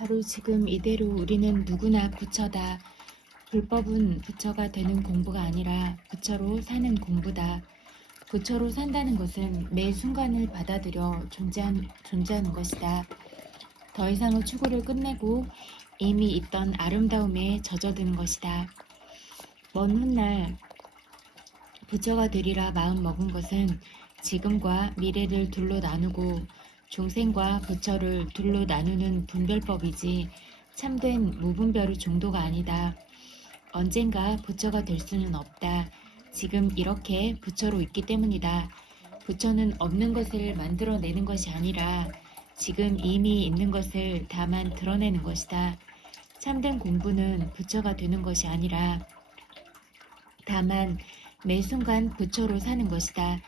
바로 지금 이대로 우리는 누구나 부처다. 불법은 부처가 되는 공부가 아니라 부처로 사는 공부다. 부처로 산다는 것은 매 순간을 받아들여 존재하는 것이다. 더 이상의 추구를 끝내고 이미 있던 아름다움에 젖어드는 것이다. 먼 훗날 부처가 되리라 마음 먹은 것은 지금과 미래를 둘로 나누고 중생과 부처를 둘로 나누는 분별법이지 참된 무분별의 정도가 아니다. 언젠가 부처가 될 수는 없다. 지금 이렇게 부처로 있기 때문이다. 부처는 없는 것을 만들어내는 것이 아니라 지금 이미 있는 것을 다만 드러내는 것이다. 참된 공부는 부처가 되는 것이 아니라 다만 매 순간 부처로 사는 것이다.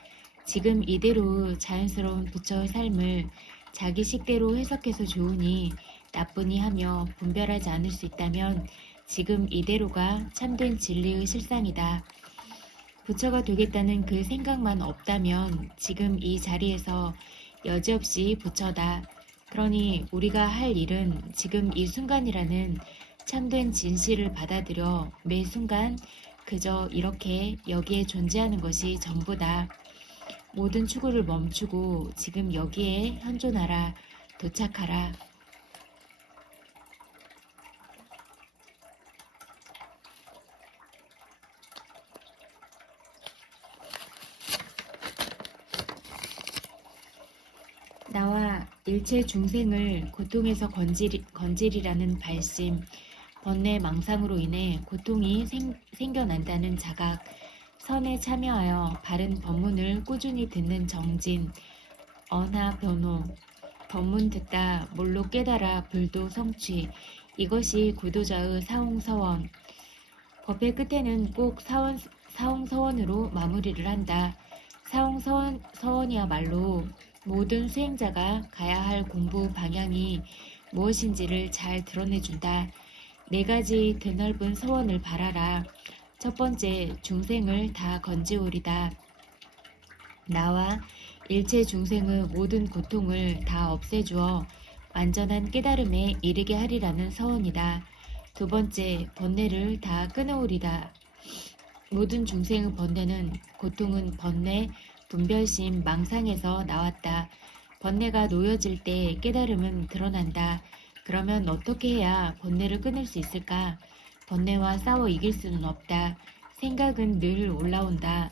지금 이대로 자연스러운 부처의 삶을 자기 식대로 해석해서 좋으니 나쁘니 하며 분별하지 않을 수 있다면 지금 이대로가 참된 진리의 실상이다. 부처가 되겠다는 그 생각만 없다면 지금 이 자리에서 여지없이 부처다. 그러니 우리가 할 일은 지금 이 순간이라는 참된 진실을 받아들여 매 순간 그저 이렇게 여기에 존재하는 것이 전부다. 모든 추구를 멈추고 지금 여기에 현존하라. 도착하라. 나와 일체 중생을 고통에서 건지리라는 발심, 번뇌 망상으로 인해 고통이 생겨난다는 자각, 선에 참여하여 바른 법문을 꾸준히 듣는 정진, 언하 변호, 법문 듣다 몰로 깨달아 불도 성취, 이것이 구도자의 사홍서원. 법의 끝에는 꼭 사홍서원으로 마무리를 한다. 사홍서원이야말로 모든 수행자가 가야 할 공부 방향이 무엇인지를 잘 드러내준다. 4가지 드넓은 서원을 바라라. 첫 번째, 중생을 다 건지오리다. 나와 일체 중생의 모든 고통을 다 없애주어 완전한 깨달음에 이르게 하리라는 서원이다. 두 번째, 번뇌를 다 끊어오리다. 모든 중생의 번뇌는 고통은 번뇌, 분별심, 망상에서 나왔다. 번뇌가 놓여질 때 깨달음은 드러난다. 그러면 어떻게 해야 번뇌를 끊을 수 있을까? 번뇌와 싸워 이길 수는 없다. 생각은 늘 올라온다.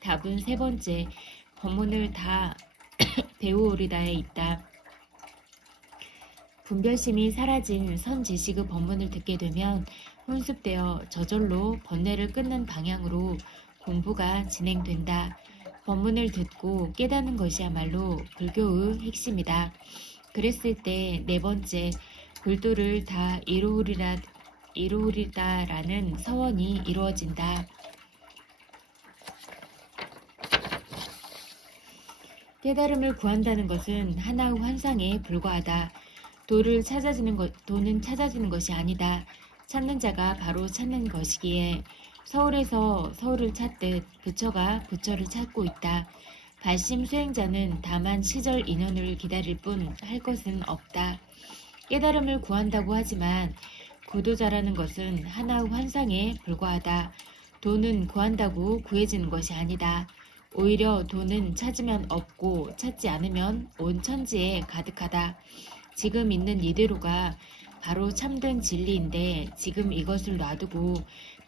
답은 세 번째, 법문을 다 배우오리다에 있다. 분별심이 사라진 선지식의 법문을 듣게 되면 혼습되어 저절로 번뇌를 끊는 방향으로 공부가 진행된다. 법문을 듣고 깨닫는 것이야말로 불교의 핵심이다. 그랬을 때 4번째, 불도를 다 이루리다라는 서원이 이루어진다. 깨달음을 구한다는 것은 하나의 환상에 불과하다. 도는 찾아지는 것이 아니다. 찾는 자가 바로 찾는 것이기에 서울에서 서울을 찾듯 부처가 부처를 찾고 있다. 발심 수행자는 다만 시절 인연을 기다릴 뿐 할 것은 없다. 깨달음을 구한다고 하지만 구도자라는 것은 하나의 환상에 불과하다. 도는 구한다고 구해지는 것이 아니다. 오히려 도는 찾으면 없고 찾지 않으면 온 천지에 가득하다. 지금 있는 이대로가 바로 참된 진리인데 지금 이것을 놔두고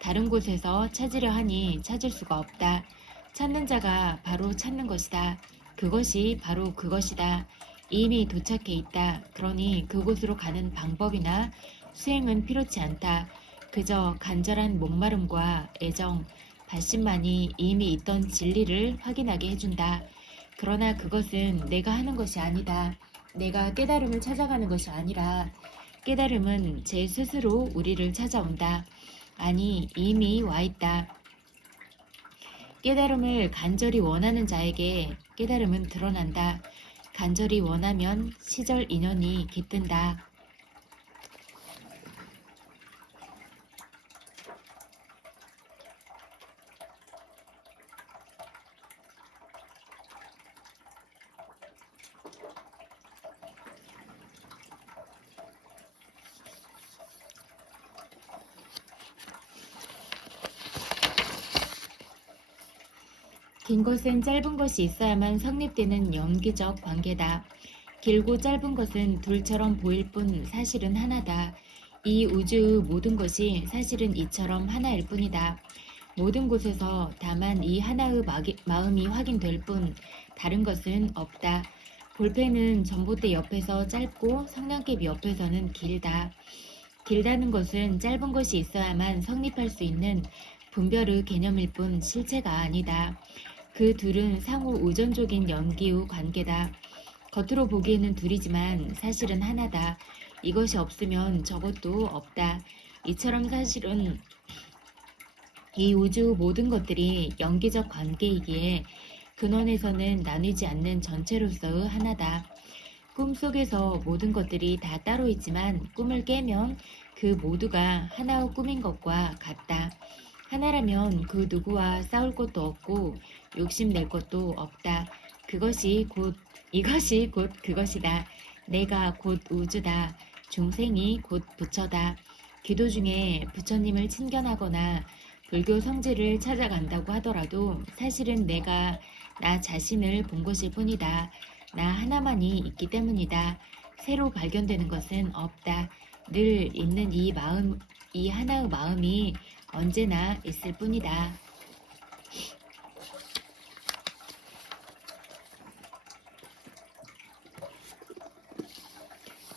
다른 곳에서 찾으려 하니 찾을 수가 없다. 찾는 자가 바로 찾는 것이다. 그것이 바로 그것이다. 이미 도착해 있다. 그러니 그곳으로 가는 방법이나 수행은 필요치 않다. 그저 간절한 목마름과 애정, 발심만이 이미 있던 진리를 확인하게 해준다. 그러나 그것은 내가 하는 것이 아니다. 내가 깨달음을 찾아가는 것이 아니라 깨달음은 제 스스로 우리를 찾아온다. 아니, 이미 와 있다. 깨달음을 간절히 원하는 자에게 깨달음은 드러난다. 간절히 원하면 시절 인연이 깃든다. 긴 것은 짧은 것이 있어야만 성립되는 연기적 관계다. 길고 짧은 것은 둘처럼 보일 뿐 사실은 하나다. 이 우주의 모든 것이 사실은 이처럼 하나일 뿐이다. 모든 곳에서 다만 이 하나의 마음이 확인될 뿐 다른 것은 없다. 볼펜은 전봇대 옆에서 짧고 성냥개비 옆에서는 길다. 길다는 것은 짧은 것이 있어야만 성립할 수 있는 분별의 개념일 뿐 실체가 아니다. 그 둘은 상호 의존적인 연기의 관계다. 겉으로 보기에는 둘이지만 사실은 하나다. 이것이 없으면 저것도 없다. 이처럼 사실은 이 우주 모든 것들이 연기적 관계이기에 근원에서는 나뉘지 않는 전체로서의 하나다. 꿈속에서 모든 것들이 다 따로 있지만 꿈을 깨면 그 모두가 하나의 꿈인 것과 같다. 하나라면 그 누구와 싸울 것도 없고 욕심낼 것도 없다. 이것이 곧 그것이다. 내가 곧 우주다. 중생이 곧 부처다. 기도 중에 부처님을 친견하거나 불교 성지를 찾아간다고 하더라도 사실은 내가 나 자신을 본 것일 뿐이다. 나 하나만이 있기 때문이다. 새로 발견되는 것은 없다. 늘 있는 이 하나의 마음이 언제나 있을 뿐이다.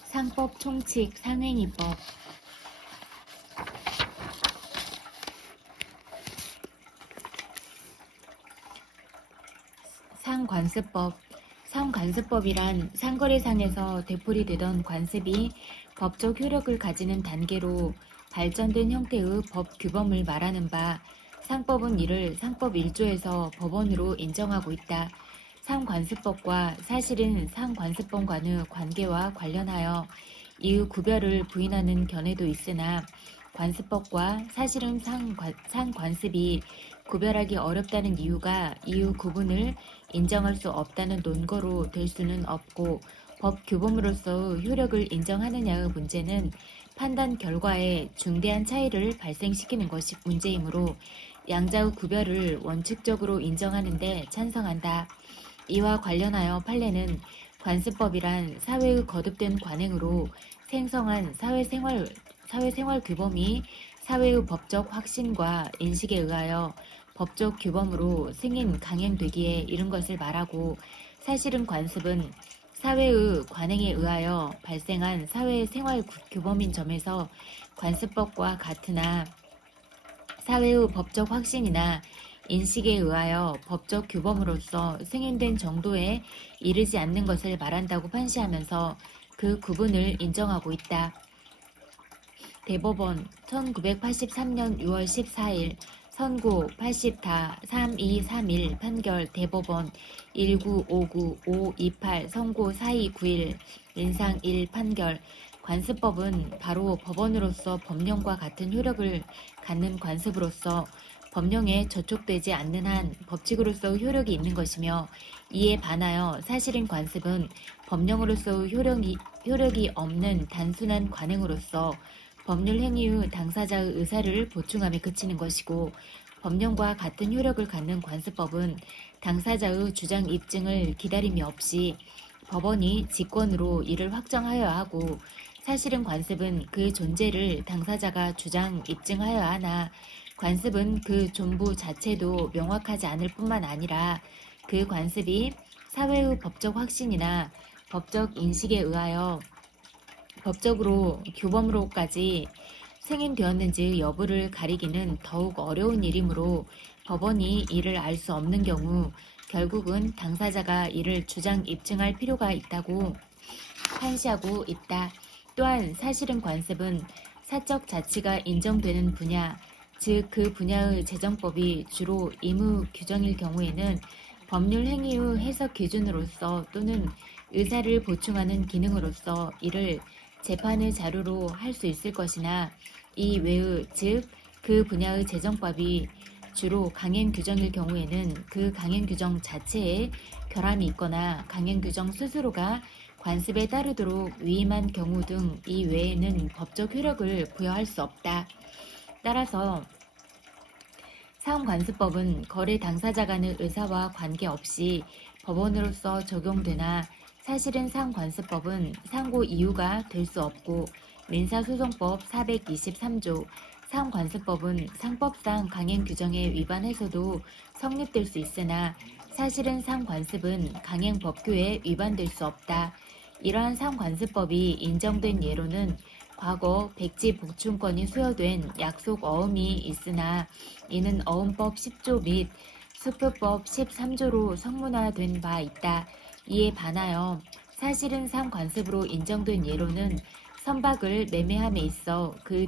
상법 총칙 상행이법 상관습법 상관습법이란 상거래상에서 되풀이되던 관습이 법적 효력을 가지는 단계로 발전된 형태의 법 규범을 말하는 바, 상법은 이를 상법 1조에서 법원으로 인정하고 있다. 상관습법과 사실은 상관습법과의 관계와 관련하여 이의 구별을 부인하는 견해도 있으나 관습법과 사실은 상관습이 구별하기 어렵다는 이유가 이의 구분을 인정할 수 없다는 논거로 될 수는 없고 법 규범으로서의 효력을 인정하느냐의 문제는 판단 결과에 중대한 차이를 발생시키는 것이 문제이므로 양자의 구별을 원칙적으로 인정하는 데 찬성한다. 이와 관련하여 판례는 관습법이란 사회의 거듭된 관행으로 생성한 사회생활 규범이 사회의 법적 확신과 인식에 의하여 법적 규범으로 승인 강행되기에 이른 것을 말하고, 사실은 관습은 사회의 관행에 의하여 발생한 사회생활 규범인 점에서 관습법과 같으나 사회의 법적 확신이나 인식에 의하여 법적 규범으로서 승인된 정도에 이르지 않는 것을 말한다고 판시하면서 그 구분을 인정하고 있다. 대법원 1983년 6월 14일 선고 80-3231 판결 대법원 1959528 선고 4291 인상 1 판결 관습법은 바로 법원으로서 법령과 같은 효력을 갖는 관습으로서 법령에 저촉되지 않는 한 법칙으로서의 효력이 있는 것이며, 이에 반하여 사실인 관습은 법령으로서의 효력이 없는 단순한 관행으로서 법률 행위의 당사자의 의사를 보충함에 그치는 것이고, 법령과 같은 효력을 갖는 관습법은 당사자의 주장 입증을 기다림이 없이 법원이 직권으로 이를 확정하여야 하고, 사실은 관습은 그 존재를 당사자가 주장 입증하여야 하나 관습은 그 존부 자체도 명확하지 않을 뿐만 아니라 그 관습이 사회의 법적 확신이나 법적 인식에 의하여 법적으로 규범으로까지 승인되었는지 여부를 가리기는 더욱 어려운 일이므로 법원이 이를 알 수 없는 경우 결국은 당사자가 이를 주장 입증할 필요가 있다고 판시하고 있다. 또한 사실은 관습은 사적 자치가 인정되는 분야, 즉 그 분야의 재정법이 주로 임의 규정일 경우에는 법률 행위의 해석 기준으로서 또는 의사를 보충하는 기능으로서 이를 재판의 자료로 할 수 있을 것이나, 이 외의 즉 그 분야의 재정법이 주로 강행 규정일 경우에는 그 강행 규정 자체에 결함이 있거나 강행 규정 스스로가 관습에 따르도록 위임한 경우 등 이외에는 법적 효력을 부여할 수 없다. 따라서 사후관습법은 거래 당사자 간의 의사와 관계없이 법원으로서 적용되나 사실은 사후관습법은 상고 이유가 될 수 없고 민사소송법 423조 사후관습법은 상법상 강행 규정에 위반해서도 성립될 수 있으나 사실은 사후관습은 강행 법규에 위반될 수 없다. 이러한 사후관습법이 인정된 예로는 과거 백지 복충권이 수여된 약속 어음이 있으나 이는 어음법 10조 및 수표법 13조로 성문화된 바 있다. 이에 반하여 사실은 사후관습으로 인정된 예로는 선박을 매매함에 있어 그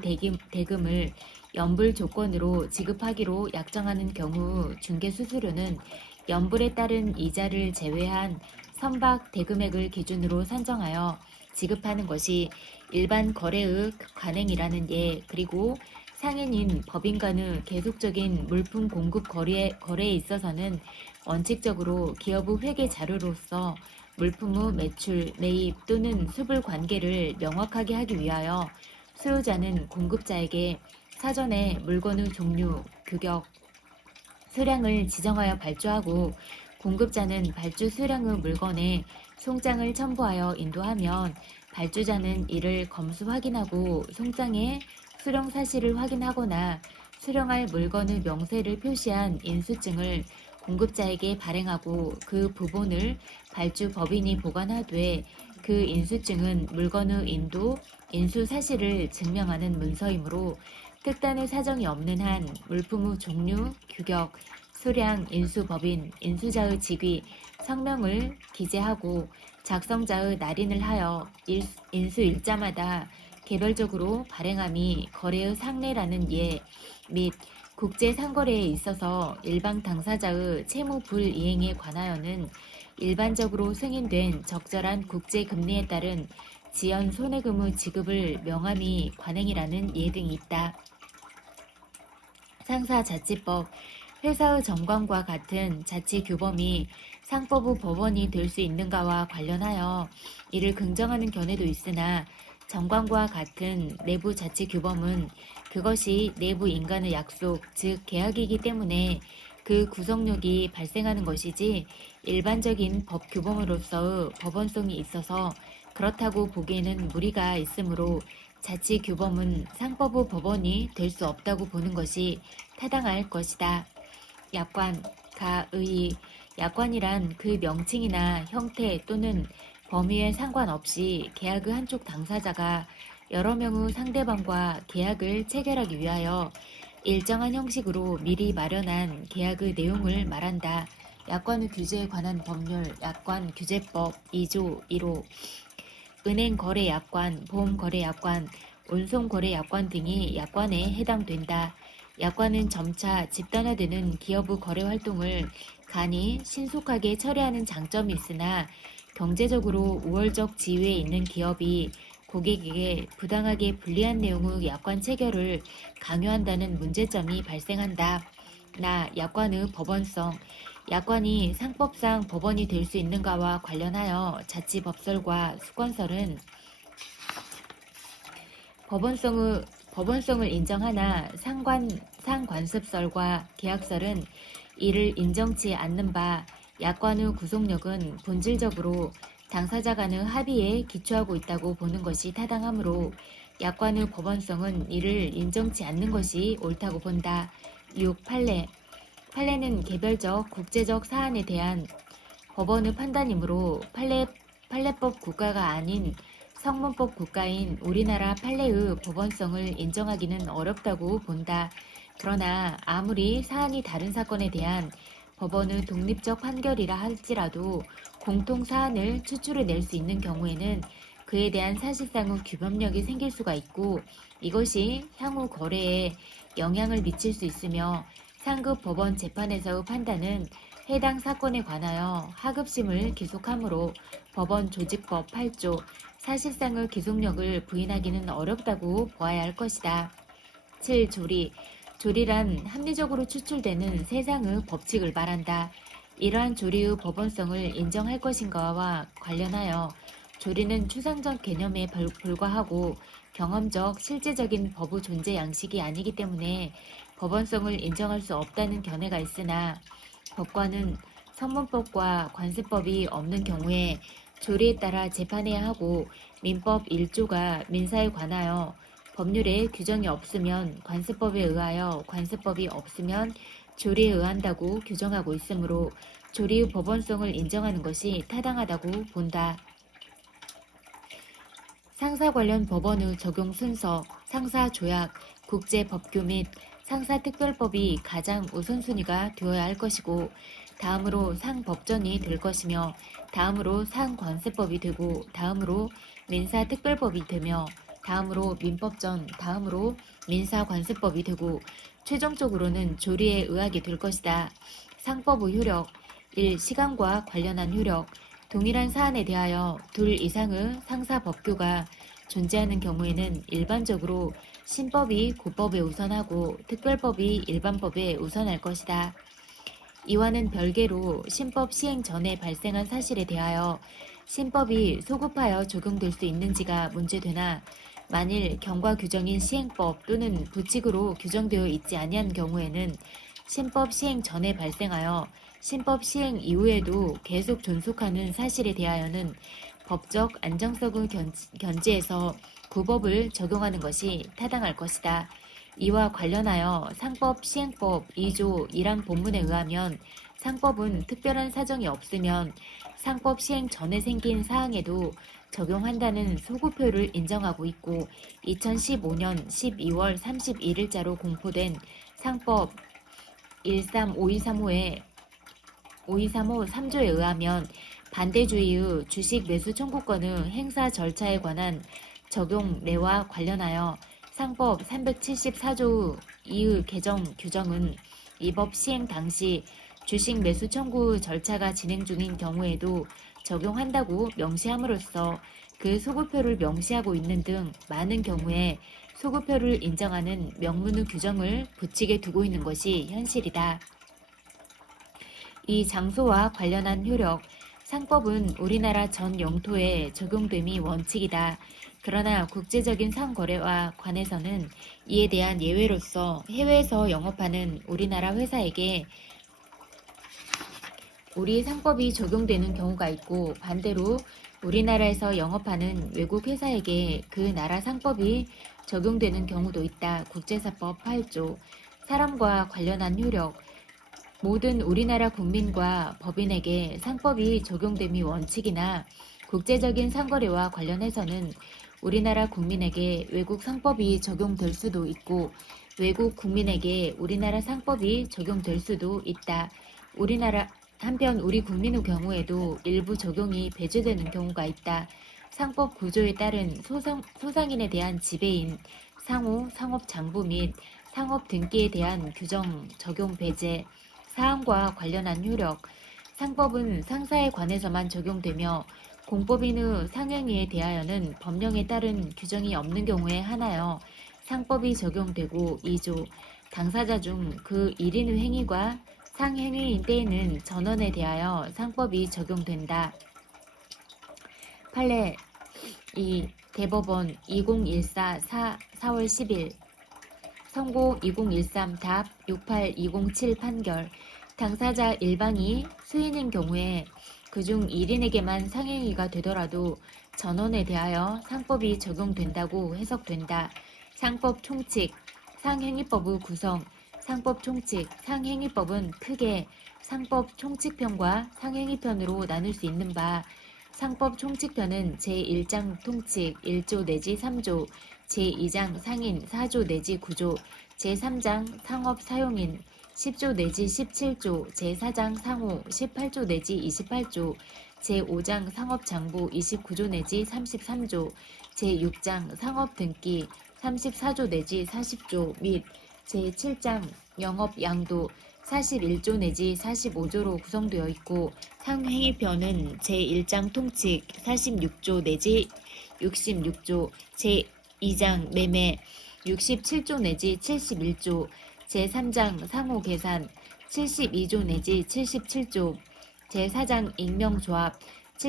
대금을 연불 조건으로 지급하기로 약정하는 경우 중개수수료는 연불에 따른 이자를 제외한 선박 대금액을 기준으로 산정하여 지급하는 것이 일반 거래의 관행이라는 예. 그리고 상인인 법인 간의 계속적인 물품 공급 거래에 있어서는 원칙적으로 기업의 회계 자료로서 물품의 매출, 매입 또는 수불 관계를 명확하게 하기 위하여 수요자는 공급자에게 사전에 물건의 종류, 규격, 수량을 지정하여 발주하고 공급자는 발주 수량의 물건에 송장을 첨부하여 인도하면 발주자는 이를 검수 확인하고 송장의 수령 사실을 확인하거나 수령할 물건의 명세를 표시한 인수증을 공급자에게 발행하고 그 부본을 발주 법인이 보관하되 그 인수증은 물건의 인도, 인수 사실을 증명하는 문서이므로 특단의 사정이 없는 한 물품의 종류, 규격, 수량, 인수법인, 인수자의 직위, 성명을 기재하고 작성자의 날인을 하여 인수일자마다 개별적으로 발행함이 거래의 상례라는 예 및 국제상거래에 있어서 일방 당사자의 채무 불이행에 관하여는 일반적으로 승인된 적절한 국제금리에 따른 지연 손해금의 지급을 명함이 관행이라는 예 등이 있다. 상사자치법 회사의 정관과 같은 자치규범이 상법의 법원이 될 수 있는가와 관련하여 이를 긍정하는 견해도 있으나 정관과 같은 내부 자치규범은 그것이 내부 인간의 약속, 즉 계약이기 때문에 그 구속력이 발생하는 것이지 일반적인 법규범으로서의 법원성이 있어서 그렇다고 보기에는 무리가 있으므로 자치규범은 상법의 법원이 될 수 없다고 보는 것이 타당할 것이다. 약관, 가의, 약관이란 그 명칭이나 형태 또는 범위에 상관없이 계약의 한쪽 당사자가 여러 명의 상대방과 계약을 체결하기 위하여 일정한 형식으로 미리 마련한 계약의 내용을 말한다. 약관의 규제에 관한 법률, 약관규제법 2조 1호 은행거래약관, 보험거래약관, 운송거래약관 등이 약관에 해당된다. 약관은 점차 집단화되는 기업의 거래 활동을 간이 신속하게 처리하는 장점이 있으나 경제적으로 우월적 지위에 있는 기업이 고객에게 부당하게 불리한 내용의 약관 체결을 강요한다는 문제점이 발생한다. 나 약관의 법원성 약관이 상법상 법원이 될 수 있는가와 관련하여 자치법설과 수권설은 법원성을 인정하나 상관습설과 계약설은 이를 인정치 않는 바 약관의 구속력은 본질적으로 당사자 간의 합의에 기초하고 있다고 보는 것이 타당하므로 약관의 법원성은 이를 인정치 않는 것이 옳다고 본다. 6. 판례 판례는 개별적 국제적 사안에 대한 법원의 판단이므로 판례법 국가가 아닌 성문법 국가인 우리나라 판례의 법원성을 인정하기는 어렵다고 본다. 그러나 아무리 사안이 다른 사건에 대한 법원의 독립적 판결이라 할지라도 공통 사안을 추출해낼 수 있는 경우에는 그에 대한 사실상의 규범력이 생길 수가 있고 이것이 향후 거래에 영향을 미칠 수 있으며 상급 법원 재판에서의 판단은 해당 사건에 관하여 하급심을 기속하므로 법원 조직법 8조 사실상의 기속력을 부인하기는 어렵다고 보아야 할 것이다. 7. 조리란 합리적으로 추출되는 세상의 법칙을 말한다. 이러한 조리의 법원성을 인정할 것인가와 관련하여 조리는 추상적 개념에 불과하고 경험적, 실제적인 법의 존재 양식이 아니기 때문에 법원성을 인정할 수 없다는 견해가 있으나 법관은 성문법과 관습법이 없는 경우에 조리에 따라 재판해야 하고 민법 1조가 민사에 관하여 법률에 규정이 없으면 관습법에 의하여 관습법이 없으면 조리에 의한다고 규정하고 있으므로 조리의 법원성을 인정하는 것이 타당하다고 본다. 상사 관련 법원의 적용 순서, 상사조약, 국제법규 및 상사특별법이 가장 우선순위가 되어야 할 것이고 다음으로 상법전이 될 것이며 다음으로 상관습법이 되고 다음으로 민사특별법이 되며 다음으로 민법전, 다음으로 민사관습법이 되고 최종적으로는 조리에 의하게 될 것이다. 상법의 효력 1. 시간과 관련한 효력 동일한 사안에 대하여 둘 이상의 상사법규가 존재하는 경우에는 일반적으로 신법이 고법에 우선하고 특별법이 일반법에 우선할 것이다. 이와는 별개로 신법 시행 전에 발생한 사실에 대하여 신법이 소급하여 적용될 수 있는지가 문제되나 만일 경과 규정인 시행법 또는 부칙으로 규정되어 있지 아니한 경우에는 신법 시행 전에 발생하여 신법 시행 이후에도 계속 존속하는 사실에 대하여는 법적 안정성을 견지해서 구법을 적용하는 것이 타당할 것이다. 이와 관련하여 상법 시행법 2조 1항 본문에 의하면 상법은 특별한 사정이 없으면 상법 시행 전에 생긴 사항에도 적용한다는 소구표를 인정하고 있고 2015년 12월 31일자로 공포된 상법 135235의 5235 3조에 의하면 반대주의의 주식 매수 청구권의 행사 절차에 관한 적용례와 관련하여 상법 374조 2의 개정 규정은 이 법 시행 당시 주식 매수 청구 절차가 진행 중인 경우에도 적용한다고 명시함으로써 그 소구표를 명시하고 있는 등 많은 경우에 소구표를 인정하는 명문의 규정을 부칙에 두고 있는 것이 현실이다. 이 장소와 관련한 효력, 상법은 우리나라 전 영토에 적용됨이 원칙이다. 그러나 국제적인 상거래와 관해서는 이에 대한 예외로서 해외에서 영업하는 우리나라 회사에게 우리 상법이 적용되는 경우가 있고 반대로 우리나라에서 영업하는 외국 회사에게 그 나라 상법이 적용되는 경우도 있다. 국제사법 8조 사람과 관련한 효력 모든 우리나라 국민과 법인에게 상법이 적용됨이 원칙이나 국제적인 상거래와 관련해서는 우리나라 국민에게 외국 상법이 적용될 수도 있고 외국 국민에게 우리나라 상법이 적용될 수도 있다. 한편 우리 국민의 경우에도 일부 적용이 배제되는 경우가 있다. 상법 구조에 따른 소상인에 대한 지배인, 상호, 상업장부 및 상업 등기에 대한 규정 적용 배제, 사항과 관련한 효력, 상법은 상사에 관해서만 적용되며 공법인의 상행위에 대하여는 법령에 따른 규정이 없는 경우에 하나여 상법이 적용되고 2조 당사자 중 그 1인의 행위가 상행위인 때에는 전원에 대하여 상법이 적용된다. 판례 2. 대법원 2014 4월 10일 선고 2013 답 68207 판결 당사자 일방이 수인인 경우에 그중 1인에게만 상행위가 되더라도 전원에 대하여 상법이 적용된다고 해석된다. 상법 총칙, 상행위법의 구성, 상법 총칙, 상행위법은 크게 상법 총칙편과 상행위편으로 나눌 수 있는 바 상법 총칙편은 제1장 통칙 1조 내지 3조, 제2장 상인 4조 내지 9조, 제3장 상업 사용인 10조 내지 17조, 제4장 상호 18조 내지 28조, 제5장 상업장부 29조 내지 33조, 제6장 상업등기 34조 내지 40조 및 제7장 영업양도 41조 내지 45조로 구성되어 있고 상행위편은 제1장 통칙 46조 내지 66조, 제2장 매매 67조 내지 71조, 제3장 상호계산 72조 내지 77조, 제4장 익명조합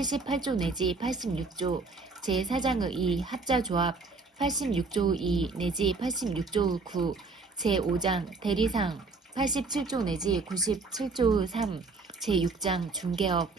78조 내지 86조 제4장의 2 합자조합 86조 2 내지 86조 9 제5장 대리상 87조 내지 97조 3 제6장 중개업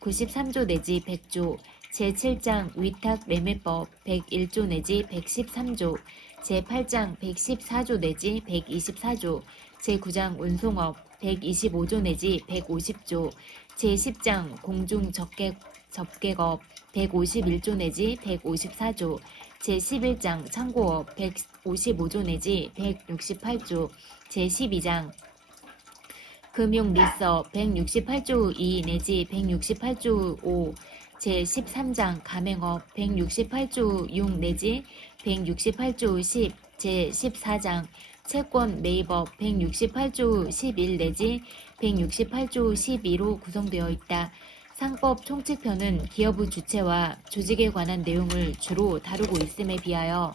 93조 내지 100조 제7장 위탁매매법 101조 내지 113조 제8장 114조 내지 124조 제9장 운송업 125조 내지 150조 제10장 공중접객업 151조 내지 154조 제11장 창고업 155조 내지 168조 제12장 금융리서 168조 2 내지 168조 5 제13장 가맹업 168조 6 내지 168조 10 제14장 채권 매입업 168조 11 내지 168조 12로 구성되어 있다. 상법 총칙편은 기업의 주체와 조직에 관한 내용을 주로 다루고 있음에 비하여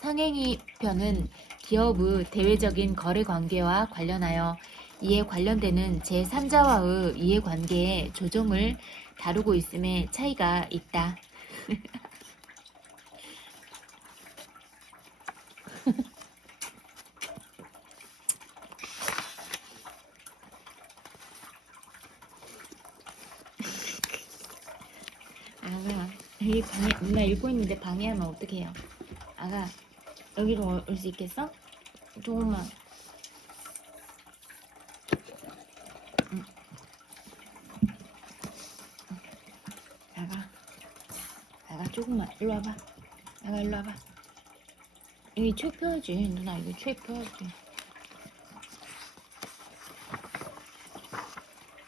상행위 편은 기업의 대외적인 거래관계와 관련하여 이에 관련되는 제3자와의 이해관계의 조정을 다루고 있음에 차이가 있다. 아가 여기 방해 누나 읽고 있는데 방해하면 어떡해요? 아가 여기로 올 수 있겠어? 조금만. 아가 조금만 일로 와봐. 아가 일로 와봐. 여기 책 펴야지 누나. 이거 책 펴야지.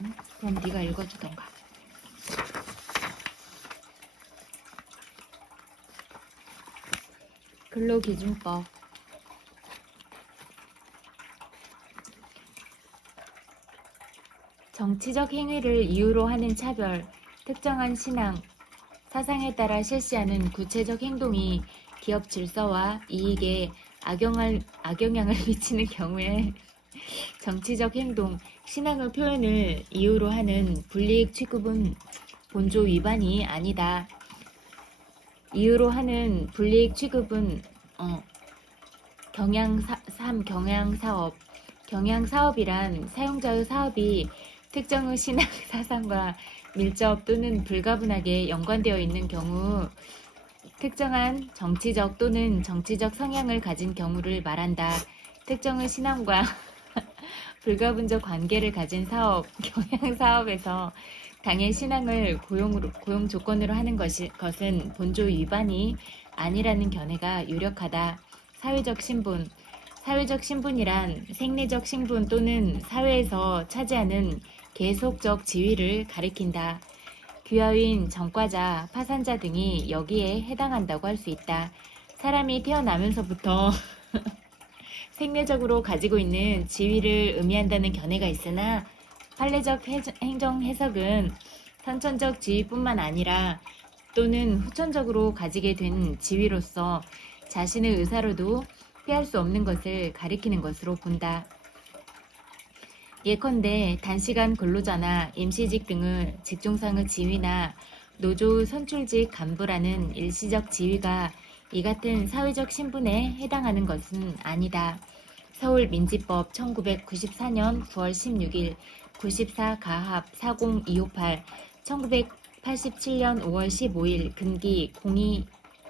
응? 그럼 네가 읽어주던가. 근로기준법 정치적 행위를 이유로 하는 차별, 특정한 신앙, 사상에 따라 실시하는 구체적 행동이 기업 질서와 이익에 악영향을 미치는 경우에 정치적 행동, 신앙의 표현을 이유로 하는 불이익 취급은 본조 위반이 아니다. 이유로 하는 불이익 취급은 경향사업이란 사용자의 사업이 특정의 신앙 사상과 밀접 또는 불가분하게 연관되어 있는 경우, 특정한 정치적 또는 정치적 성향을 가진 경우를 말한다. 특정의 신앙과 불가분적 관계를 가진 사업, 경향사업에서 당의 신앙을 고용 조건으로 하는 것은 본조 위반이 아니라는 견해가 유력하다. 사회적 신분. 사회적 신분이란 생리적 신분 또는 사회에서 차지하는 계속적 지위를 가리킨다. 귀화인, 전과자, 파산자 등이 여기에 해당한다고 할 수 있다. 사람이 태어나면서부터 생리적으로 가지고 있는 지위를 의미한다는 견해가 있으나 판례적 행정 해석은 선천적 지위뿐만 아니라 또는 후천적으로 가지게 된 지위로서 자신의 의사로도 피할 수 없는 것을 가리키는 것으로 본다. 예컨대 단시간 근로자나 임시직 등의 직종상의 지위나 노조의 선출직 간부라는 일시적 지위가 이 같은 사회적 신분에 해당하는 것은 아니다. 서울민지법 1994년 9월 16일 94 가합 40258 1987년 5월 15일 금기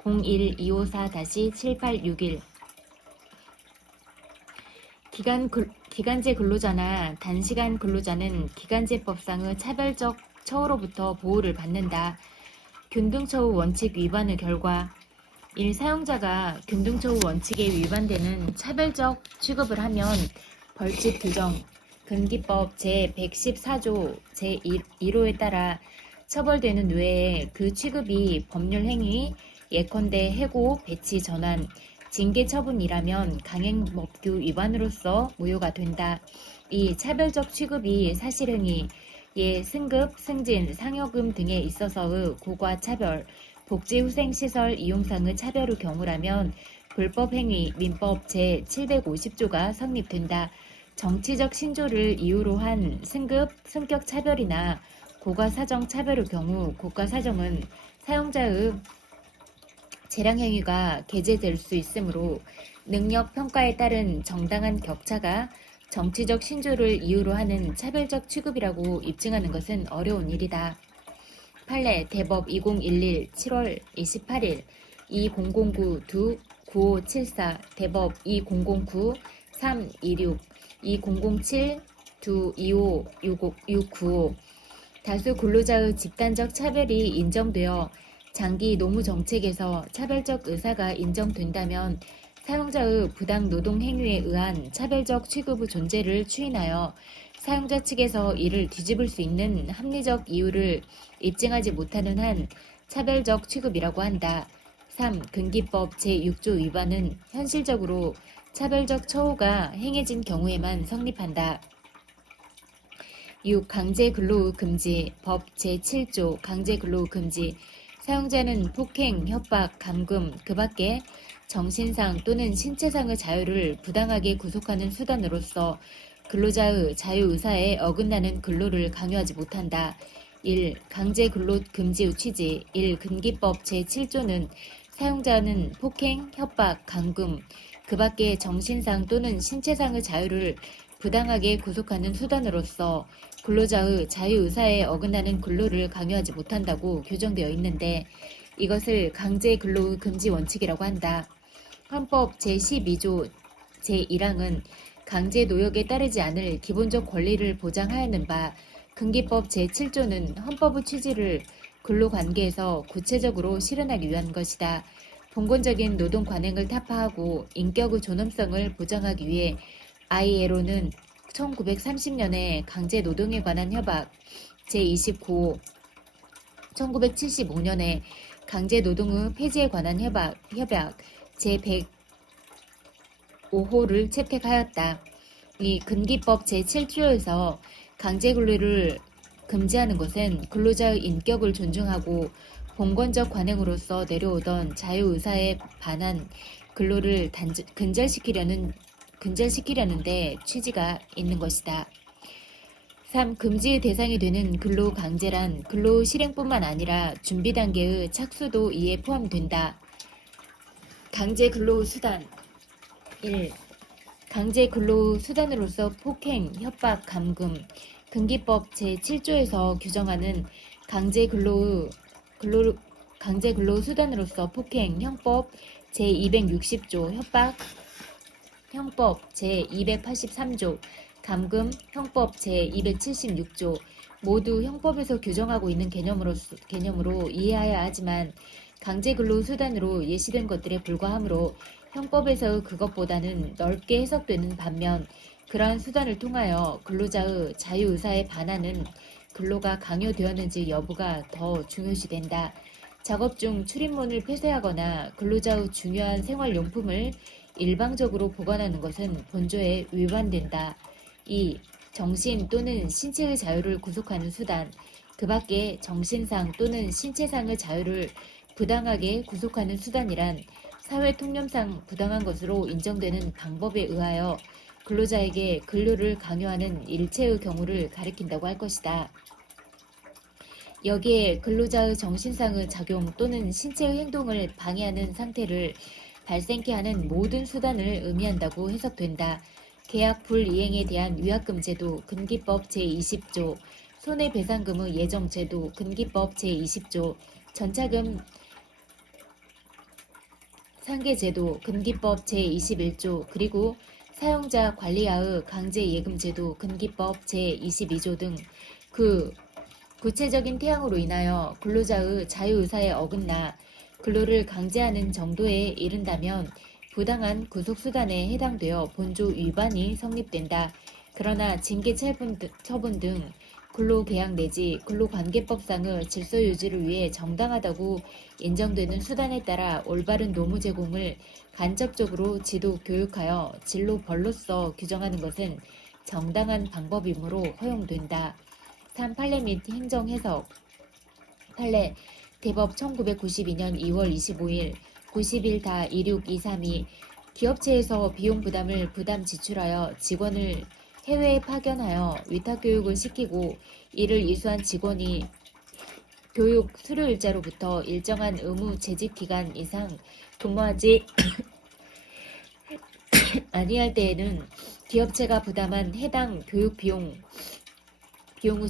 01254-7861 기간제 근로자나 단시간 근로자는 기간제법상의 차별적 처우로부터 보호를 받는다. 균등처우 원칙 위반의 결과 1. 사용자가 균등처우 원칙에 위반되는 차별적 취급을 하면 벌칙 규정 금기법 제114조 제1호에 따라 처벌되는 외에 그 취급이 법률 행위 예컨대 해고, 배치, 전환, 징계 처분이라면 강행법규 위반으로서 무효가 된다. 2. 차별적 취급이 사실행위, 예 승급, 승진, 상여금 등에 있어서의 고과차별, 복지후생시설 이용상의 차별의 경우라면 불법행위 민법 제750조가 성립된다. 정치적 신조를 이유로 한 승급, 승격 차별이나 고가사정 차별의 경우 고가사정은 사용자의 재량 행위가 게재될 수 있으므로 능력 평가에 따른 정당한 격차가 정치적 신조를 이유로 하는 차별적 취급이라고 입증하는 것은 어려운 일이다. 판례 대법 2011 7월 28일 2009-9574 대법 2009-326 2007-225-695 다수 근로자의 집단적 차별이 인정되어 장기 노무 정책에서 차별적 의사가 인정된다면 사용자의 부당 노동 행위에 의한 차별적 취급의 존재를 추인하여 사용자 측에서 이를 뒤집을 수 있는 합리적 이유를 입증하지 못하는 한 차별적 취급이라고 한다. 3. 근기법 제6조 위반은 현실적으로 차별적 처우가 행해진 경우에만 성립한다. 6. 강제근로 금지 법 제7조 강제근로 금지 사용자는 폭행, 협박, 감금, 그 밖에 정신상 또는 신체상의 자유를 부당하게 구속하는 수단으로서 근로자의 자유의사에 어긋나는 근로를 강요하지 못한다. 1. 강제근로 금지의 취지 1. 근기법 제7조는 사용자는 폭행, 협박, 감금, 그 밖에 정신상 또는 신체상의 자유를 부당하게 구속하는 수단으로서 근로자의 자유의사에 어긋나는 근로를 강요하지 못한다고 규정되어 있는데 이것을 강제근로 금지 원칙이라고 한다. 헌법 제12조 제1항은 강제 노역에 따르지 않을 기본적 권리를 보장하였는 바 근기법 제7조는 헌법의 취지를 근로관계에서 구체적으로 실현하기 위한 것이다. 봉건적인 노동 관행을 타파하고 인격의 존엄성을 보장하기 위해 ILO는 1930년에 강제 노동에 관한 협약 제29호, 1975년에 강제 노동의 폐지에 관한 협약 제105호를 채택하였다. 이 근기법 제7조에서 강제 근로를 금지하는 것은 근로자의 인격을 존중하고 봉건적 관행으로서 내려오던 자유의사에 반한 근로를 근절시키려는 데 취지가 있는 것이다. 3. 금지의 대상이 되는 근로 강제란 근로 실행뿐만 아니라 준비 단계의 착수도 이에 포함된다. 강제 근로 수단 1. 강제 근로 수단으로서 폭행, 협박, 감금 근기법 제7조에서 규정하는 강제 근로 수단으로서 폭행, 형법 제260조, 협박, 형법 제283조, 감금, 형법 제276조 모두 형법에서 규정하고 있는 개념으로 이해해야 하지만 강제 근로 수단으로 예시된 것들에 불과하므로 형법에서 그것보다는 넓게 해석되는 반면 그러한 수단을 통하여 근로자의 자유의사에 반하는 근로가 강요되었는지 여부가 더 중요시된다. 작업 중 출입문을 폐쇄하거나 근로자의 중요한 생활용품을 일방적으로 보관하는 것은 본조에 위반된다. 2. 정신 또는 신체의 자유를 구속하는 수단 그 밖에 정신상 또는 신체상의 자유를 부당하게 구속하는 수단이란 사회 통념상 부당한 것으로 인정되는 방법에 의하여 근로자에게 근로를 강요하는 일체의 경우를 가리킨다고 할 것이다. 여기에 근로자의 정신상의 작용 또는 신체의 행동을 방해하는 상태를 발생케 하는 모든 수단을 의미한다고 해석된다. 계약 불이행에 대한 위약금 제도 근기법 제20조, 손해배상금의 예정 제도 근기법 제20조, 전차금 상계제도 근기법 제21조 그리고 사용자 관리하의 강제예금제도 근기법 제22조 등 그 구체적인 태양으로 인하여 근로자의 자유의사에 어긋나 근로를 강제하는 정도에 이른다면 부당한 구속수단에 해당되어 본조 위반이 성립된다. 그러나 징계 처분 등 근로계약 내지 근로관계법상의 질서 유지를 위해 정당하다고 인정되는 수단에 따라 올바른 노무 제공을 간접적으로 지도 교육하여 진로 벌로서 규정하는 것은 정당한 방법이므로 허용된다. 3. 판례 및 행정 해석 판례 대법 1992년 2월 25일 91-26232 기업체에서 비용 부담을 부담 지출하여 직원을 해외에 파견하여 위탁교육을 시키고 이를 이수한 직원이 교육 수료일자로부터 일정한 의무 재직 기간 이상 근무하지 아니할 때에는 기업체가 부담한 해당 교육 비용의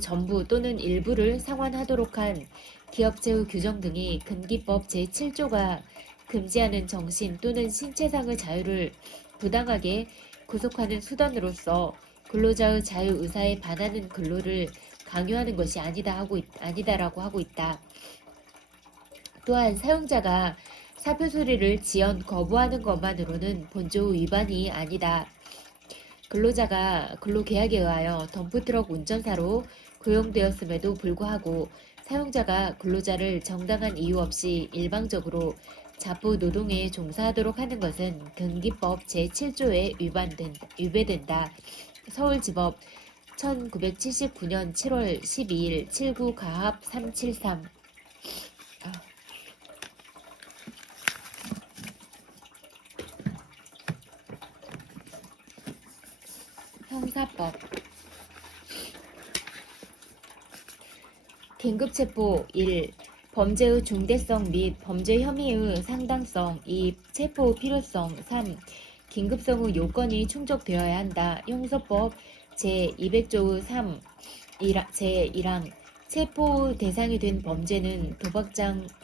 전부 또는 일부를 상환하도록 한 기업체의 규정 등이 근기법 제7조가 금지하는 정신 또는 신체상의 자유를 부당하게 구속하는 수단으로서 근로자의 자유의사에 반하는 근로를 강요하는 것이 아니다라고 하고 있다. 또한 사용자가 사표 수리를 지연 거부하는 것만으로는 본조 위반이 아니다. 근로자가 근로계약에 의하여 덤프트럭 운전사로 고용되었음에도 불구하고 사용자가 근로자를 정당한 이유 없이 일방적으로 자부 노동에 종사하도록 하는 것은 근기법 제7조에 위배된다. 서울지법 1979년 7월 12일 79 가합 373. 형사법 긴급체포 1. 범죄의 중대성 및 범죄 혐의의 상당성 2. 체포 필요성 3. 긴급성의 요건이 충족되어야 한다. 형소법 제200조의 3. 제1항 체포 대상이 된 범죄는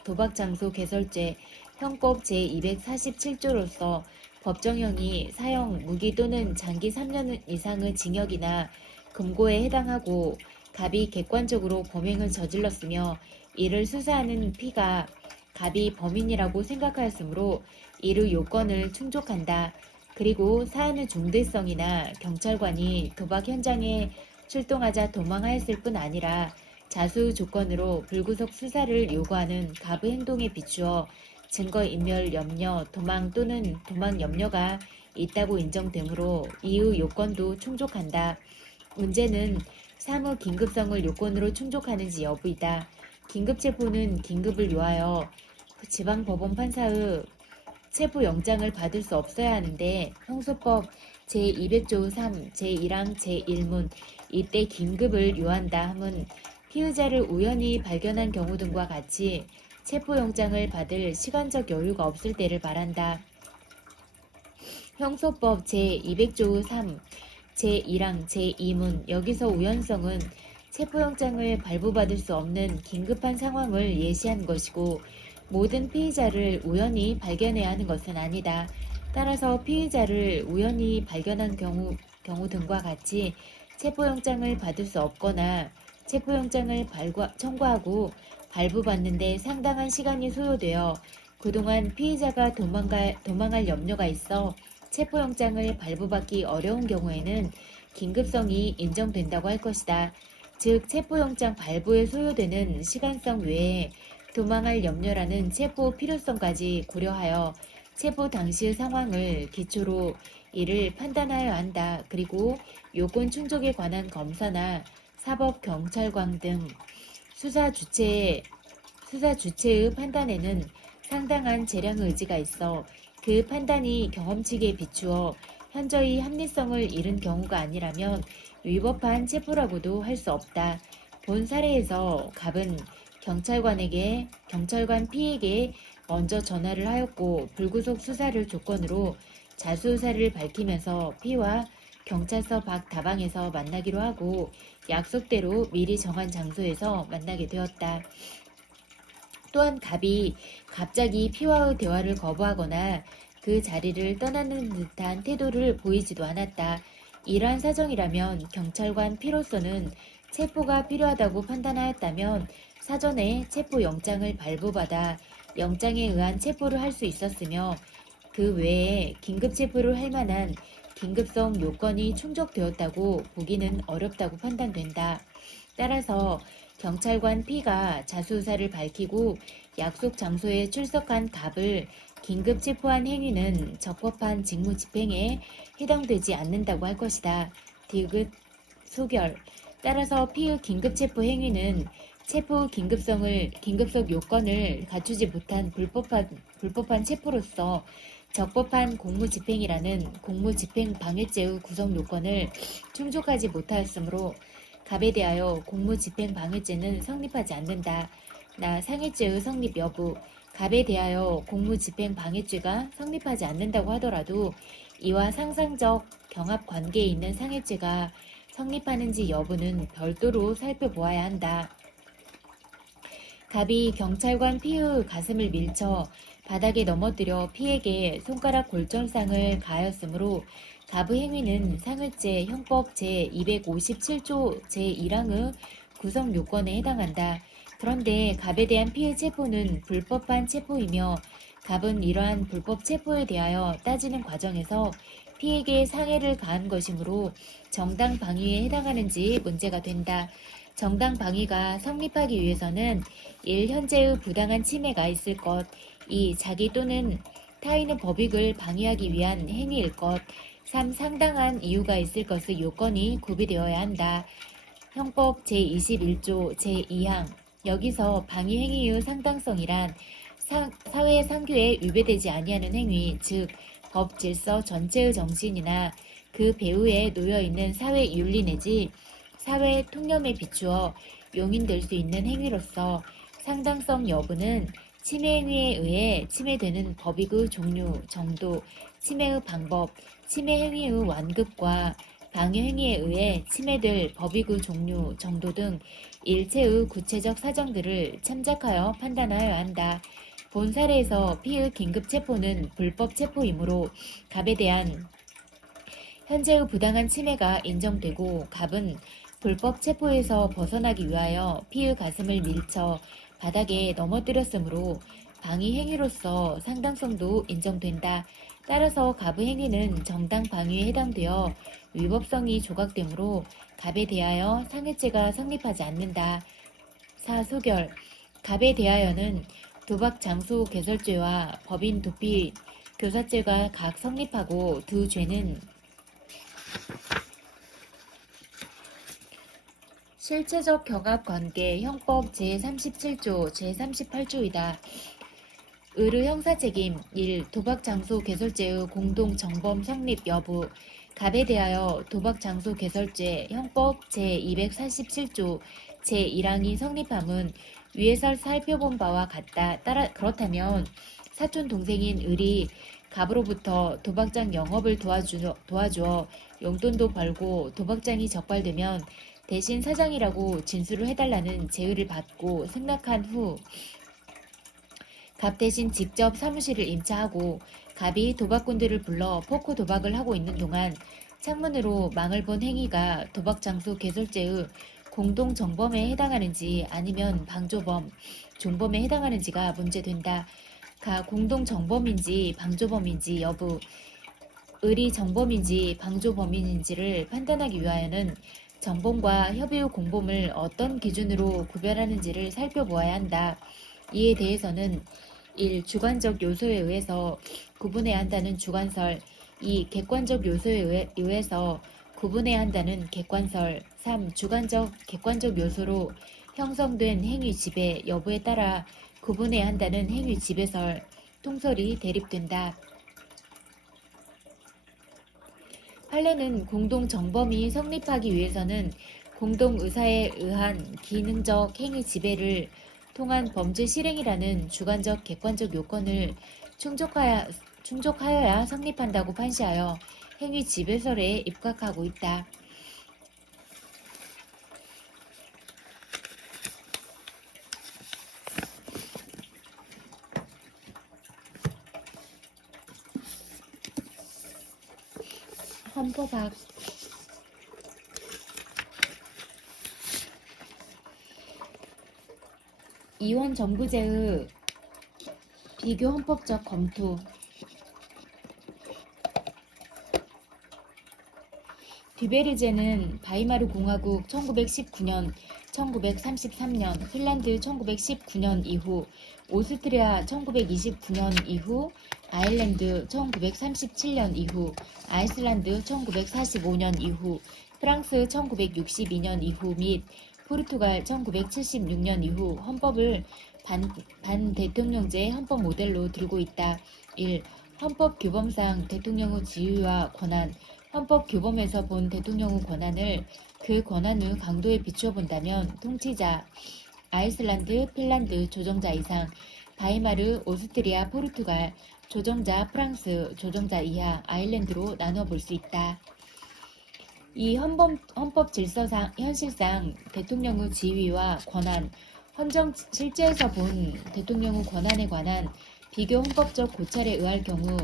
도박장소 개설죄 형법 제247조로서 법정형이 사형, 무기 또는 장기 3년 이상의 징역이나 금고에 해당하고 갑이 객관적으로 범행을 저질렀으며 이를 수사하는 피가 갑이 범인이라고 생각하였으므로 이를 요건을 충족한다. 그리고 사안의 중대성이나 경찰관이 도박 현장에 출동하자 도망하였을 뿐 아니라 자수 조건으로 불구속 수사를 요구하는 갑의 행동에 비추어 증거인멸 염려, 도망 또는 도망 염려가 있다고 인정되므로 이의 요건도 충족한다. 문제는 사무 긴급성을 요건으로 충족하는지 여부이다. 긴급체포는 긴급을 요하여 지방법원 판사의 체포영장을 받을 수 없어야 하는데 형소법 제200조 3, 제1항 제1문 이때 긴급을 요한다 함은 피의자를 우연히 발견한 경우 등과 같이 체포영장을 받을 시간적 여유가 없을 때를 말한다. 형소법 제200조 3, 제1항 제2문 여기서 우연성은 체포영장을 발부받을 수 없는 긴급한 상황을 예시한 것이고 모든 피의자를 우연히 발견해야 하는 것은 아니다. 따라서 피의자를 우연히 발견한 경우 등과 같이 체포영장을 받을 수 없거나 체포영장을 청구하고 발부받는데 상당한 시간이 소요되어 그동안 피의자가 도망할 염려가 있어 체포영장을 발부받기 어려운 경우에는 긴급성이 인정된다고 할 것이다. 즉 체포영장 발부에 소요되는 시간성 외에 도망할 염려라는 체포 필요성까지 고려하여 체포 당시의 상황을 기초로 이를 판단하여야 한다. 그리고 요건 충족에 관한 검사나 사법경찰관 등 수사 주체의 판단에는 상당한 재량의 의지가 있어 그 판단이 경험치기에 비추어 현저히 합리성을 잃은 경우가 아니라면 위법한 체포라고도 할 수 없다. 본 사례에서 갑은 경찰관 P에게 먼저 전화를 하였고 불구속 수사를 조건으로 자수 의사를 밝히면서 P와 경찰서 밖 다방에서 만나기로 하고 약속대로 미리 정한 장소에서 만나게 되었다. 또한 갑이 갑자기 P와의 대화를 거부하거나 그 자리를 떠나는 듯한 태도를 보이지도 않았다. 이러한 사정이라면 경찰관 P로서는 체포가 필요하다고 판단하였다면 사전에 체포 영장을 발부받아 영장에 의한 체포를 할 수 있었으며 그 외에 긴급 체포를 할 만한 긴급성 요건이 충족되었다고 보기는 어렵다고 판단된다. 따라서 경찰관 P가 자수의사를 밝히고 약속 장소에 출석한 갑을 긴급 체포한 행위는 적법한 직무 집행에 해당되지 않는다고 할 것이다. 디귿 소결. 따라서 P의 긴급 체포 행위는 체포 긴급성 요건을 갖추지 못한 불법한 체포로서 적법한 공무집행이라는 공무집행방해죄의 구성 요건을 충족하지 못하였으므로 갑에 대하여 공무집행방해죄는 성립하지 않는다. 나 상해죄의 성립 여부. 갑에 대하여 공무집행방해죄가 성립하지 않는다고 하더라도 이와 상상적 경합관계에 있는 상해죄가 성립하는지 여부는 별도로 살펴보아야 한다. 갑이 경찰관 피의 가슴을 밀쳐 바닥에 넘어뜨려 피에게 손가락 골절상을 가하였으므로 갑의 행위는 상해죄 형법 제257조 제1항의 구성 요건에 해당한다. 그런데 갑에 대한 피의 체포는 불법한 체포이며 갑은 이러한 불법 체포에 대하여 따지는 과정에서 피에게 상해를 가한 것이므로 정당 방위에 해당하는지 문제가 된다. 정당 방위가 성립하기 위해서는 1. 현재의 부당한 침해가 있을 것, 2. 자기 또는 타인의 법익을 방해하기 위한 행위일 것, 3. 상당한 이유가 있을 것의 요건이 구비되어야 한다. 형법 제21조 제2항. 여기서 방위 행위의 상당성이란 사회 상규에 위배되지 아니하는 행위, 즉 법 질서 전체의 정신이나 그 배후에 놓여있는 사회 윤리 내지 사회 통념에 비추어 용인될 수 있는 행위로서 상당성 여부는 침해 행위에 의해 침해되는 법익의 종류, 정도, 침해의 방법, 침해 행위의 완급과 방해 행위에 의해 침해될 법익의 종류, 정도 등 일체의 구체적 사정들을 참작하여 판단하여야 한다. 본 사례에서 피의 긴급 체포는 불법 체포이므로 갑에 대한 현재의 부당한 침해가 인정되고 갑은 불법 체포에서 벗어나기 위하여 피의 가슴을 밀쳐 바닥에 넘어뜨렸으므로 방위 행위로서 상당성도 인정된다. 따라서 갑의 행위는 정당 방위에 해당되어 위법성이 조각되므로 갑에 대하여 상해죄가 성립하지 않는다. 4. 소결. 갑에 대하여는 도박 장소 개설죄와 법인 도피 교사죄가 각 성립하고 두 죄는 실체적 경합관계 형법 제37조 제38조이다. 의뢰 형사책임 1. 도박장소 개설죄의 공동정범 성립 여부. 갑에 대하여 도박장소 개설죄 형법 제247조 제1항이 성립함은 위에서 살펴본 바와 같다. 그렇다면 사촌 동생인 을이 갑으로부터 도박장 영업을 도와주어 용돈도 벌고 도박장이 적발되면 대신 사장이라고 진술을 해달라는 제의를 받고 승낙한 후 갑 대신 직접 사무실을 임차하고 갑이 도박꾼들을 불러 포크 도박을 하고 있는 동안 창문으로 망을 본 행위가 도박장소 개설죄의 공동정범에 해당하는지 아니면 방조범, 종범에 해당하는지가 문제된다. 공동정범인지 방조범인지 여부. 을이 정범인지 방조범인지를 판단하기 위하여는 정범과 협의 후 공범을 어떤 기준으로 구별하는지를 살펴보아야 한다. 이에 대해서는 1. 주관적 요소에 의해서 구분해야 한다는 주관설. 2. 객관적 요소에 의해서 구분해야 한다는 객관설. 3. 주관적, 객관적 요소로 형성된 행위 지배 여부에 따라 구분해야 한다는 행위 지배설. 통설이 대립된다. 판례는 공동정범이 성립하기 위해서는 공동의사에 의한 기능적 행위 지배를 통한 범죄 실행이라는 주관적 객관적 요건을 충족하여야 성립한다고 판시하여 행위 지배설에 입각하고 있다. 헌법학 이원 정부제의 비교 헌법적 검토. 듀베르제는 바이마르 공화국 1919년, 1933년, 핀란드 1919년 이후, 오스트리아 1929년 이후, 아일랜드 1937년 이후, 아이슬란드 1945년 이후, 프랑스 1962년 이후 및 포르투갈 1976년 이후 헌법을 반대통령제 헌법 모델로 들고 있다. 1. 헌법규범상 대통령의 지위와 권한, 헌법규범에서 본 대통령의 권한을 그 권한의 강도에 비추어 본다면 통치자, 아이슬란드, 핀란드 조정자 이상, 다이마르, 오스트리아, 포르투갈, 조정자 프랑스, 조정자 이하, 아일랜드로 나눠 볼 수 있다. 이 헌법 질서상 현실상 대통령의 지위와 권한, 헌정 실제에서 본 대통령의 권한에 관한 비교 헌법적 고찰에 의할 경우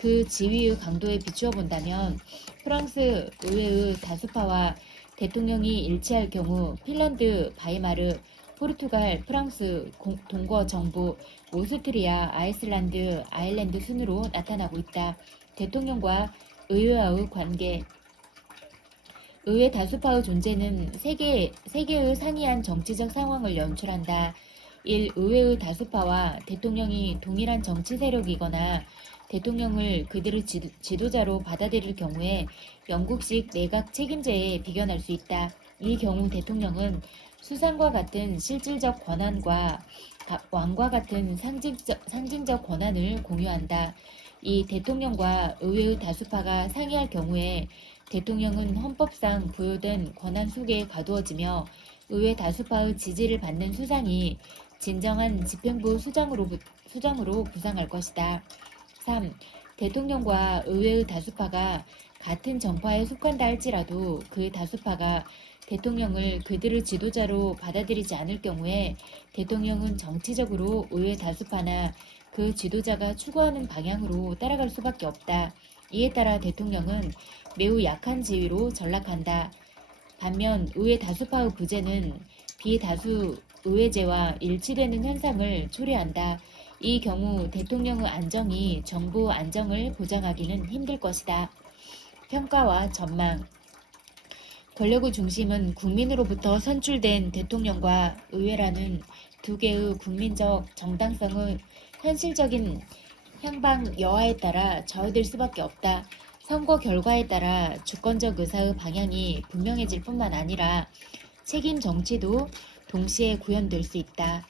그 지위의 강도에 비추어 본다면 프랑스 의회의 다수파와 대통령이 일치할 경우 핀란드, 바이마르, 포르투갈, 프랑스, 동거 정부, 오스트리아, 아이슬란드, 아일랜드 순으로 나타나고 있다. 대통령과 의회와의 관계, 의회 다수파의 존재는 세계의 상이한 정치적 상황을 연출한다. 1. 의회의 다수파와 대통령이 동일한 정치 세력이거나 대통령을 그들의 지도자로 받아들일 경우에 영국식 내각 책임제에 비견할 수 있다. 이 경우 대통령은 수상과 같은 실질적 권한과 왕과 같은 상징적 권한을 공유한다. 이 대통령과 의회의 다수파가 상이할 경우에 대통령은 헌법상 부여된 권한 속에 가두어지며 의회 다수파의 지지를 받는 수장이 진정한 집행부 수장으로 부상할 것이다. 3. 대통령과 의회의 다수파가 같은 정파에 속한다 할지라도 그 다수파가 대통령을 그들의 지도자로 받아들이지 않을 경우에 대통령은 정치적으로 의회 다수파나 그 지도자가 추구하는 방향으로 따라갈 수밖에 없다. 이에 따라 대통령은 매우 약한 지위로 전락한다. 반면 의회 다수파의 부재는 비다수 의회제와 일치되는 현상을 초래한다. 이 경우 대통령의 안정이 정부 안정을 보장하기는 힘들 것이다. 평가와 전망. 권력의 중심은 국민으로부터 선출된 대통령과 의회라는 두 개의 국민적 정당성의 현실적인 향방 여하에 따라 저해될 수밖에 없다. 선거 결과에 따라 주권적 의사의 방향이 분명해질 뿐만 아니라 책임 정치도 동시에 구현될 수 있다.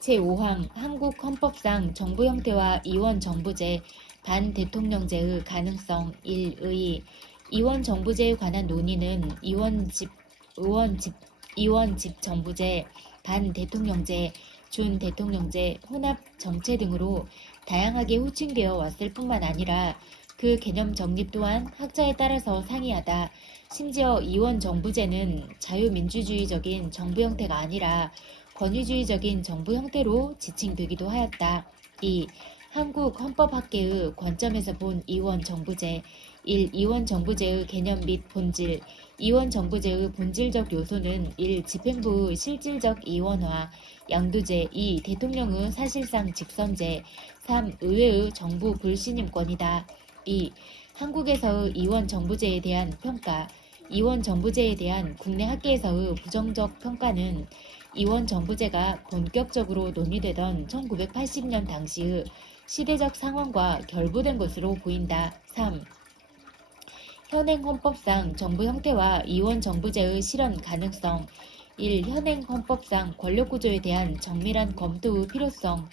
제5항 한국 헌법상 정부 형태와 이원 정부제, 반대통령제의 가능성 1의 이원 정부제에 관한 논의는 이원 집 정부제, 반대통령제, 준대통령제, 혼합 정체 등으로 다양하게 호칭되어 왔을 뿐만 아니라 그 개념 정립 또한 학자에 따라서 상이하다. 심지어 이원 정부제는 자유민주주의적인 정부 형태가 아니라 권위주의적인 정부 형태로 지칭되기도 하였다. 2. 한국 헌법학계의 관점에서 본 이원 정부제 1. 이원 정부제의 개념 및 본질. 이원 정부제의 본질적 요소는 1. 집행부의 실질적 이원화, 양도제. 2. 대통령의 사실상 직선제. 3. 의회의 정부 불신임권이다. 2. 한국에서의 이원 정부제에 대한 평가. 이원 정부제에 대한 국내 학계에서의 부정적 평가는 이원 정부제가 본격적으로 논의되던 1980년 당시의 시대적 상황과 결부된 것으로 보인다. 3. 현행 헌법상 정부 형태와 이원 정부제의 실현 가능성. 1. 현행 헌법상 권력구조에 대한 정밀한 검토의 필요성.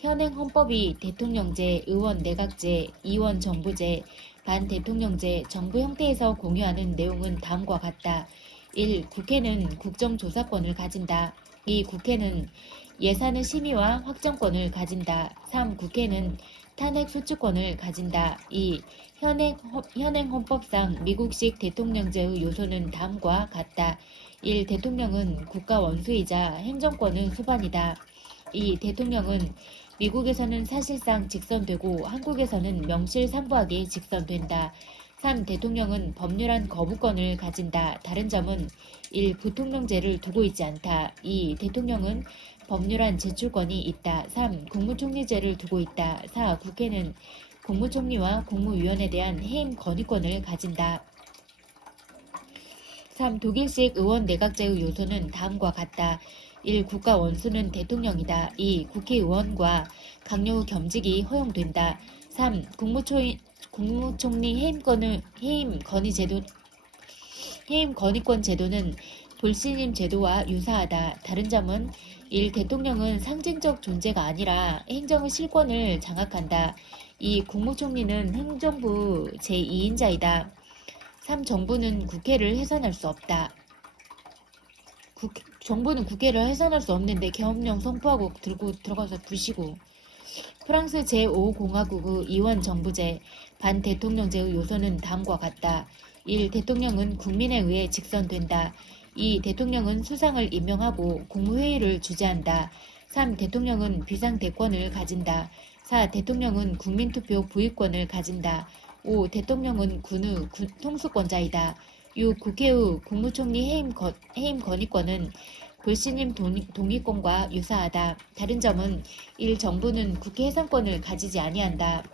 현행 헌법이 대통령제, 의원 내각제, 이원 정부제, 반대통령제, 정부 형태에서 공유하는 내용은 다음과 같다. 1. 국회는 국정조사권을 가진다. 2. 국회는 예산의 심의와 확정권을 가진다. 3. 국회는 탄핵소추권을 가진다. 2. 현행 헌법상 미국식 대통령제의 요소는 다음과 같다. 1. 대통령은 국가 원수이자 행정권의 수반이다. 2. 대통령은 미국에서는 사실상 직선되고 한국에서는 명실상부하게 직선된다. 3. 대통령은 법률안 거부권을 가진다. 다른 점은 1. 부통령제를 두고 있지 않다. 2. 대통령은 법률안 제출권이 있다. 3. 국무총리제를 두고 있다. 4. 국회는 국무총리와 국무위원에 대한 해임 건의권을 가진다. 3. 독일식 의원 내각제의 요소는 다음과 같다. 1. 국가 원수는 대통령이다. 2. 국회의원과 강요 겸직이 허용된다. 3. 국무총리 해임 건의권 제도는 볼시님 제도와 유사하다. 다른 점은 1. 대통령은 상징적 존재가 아니라 행정의 실권을 장악한다. 2. 국무총리는 행정부 제2인자이다. 3. 정부는 국회를 해산할 수 없다. 정부는 국회를 해산할 수 없는데 계엄령 선포하고 들고 들어가서 부시고. 프랑스 제5공화국의 이원정부제, 반대통령제의 요소는 다음과 같다. 1. 대통령은 국민에 의해 직선된다. 2. 대통령은 수상을 임명하고 국무회의를 주재한다. 3. 대통령은 비상대권을 가진다. 4. 대통령은 국민투표 부의권을 가진다. 5. 대통령은 군의 통수권자이다. 6. 국회의 국무총리 해임 건의권은 볼시님 동의권과 유사하다. 다른 점은 1. 정부는 국회 해산권을 가지지 아니한다.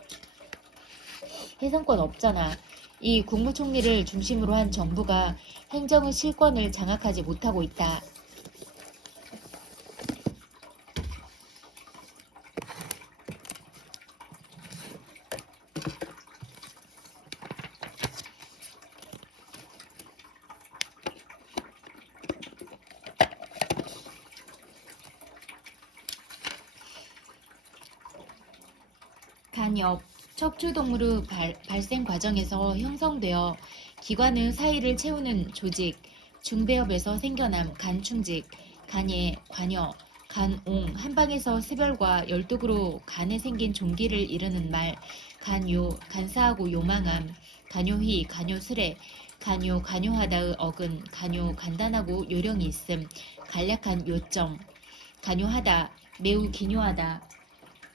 해산권 없잖아. 2. 국무총리를 중심으로 한 정부가 행정의 실권을 장악하지 못하고 있다. 간엽, 척추동물의 발생 과정에서 형성되어 기관의 사이를 채우는 조직, 중배엽에서 생겨남, 간충직, 간예, 관여, 간옹, 한방에서 습열과 열독으로 간에 생긴 종기를 이르는 말, 간요, 간사하고 요망함, 간요희, 간요스레, 간요, 간요하다의 어근, 간요, 간단하고 요령이 있음, 간략한 요점, 간요하다, 매우 기묘하다,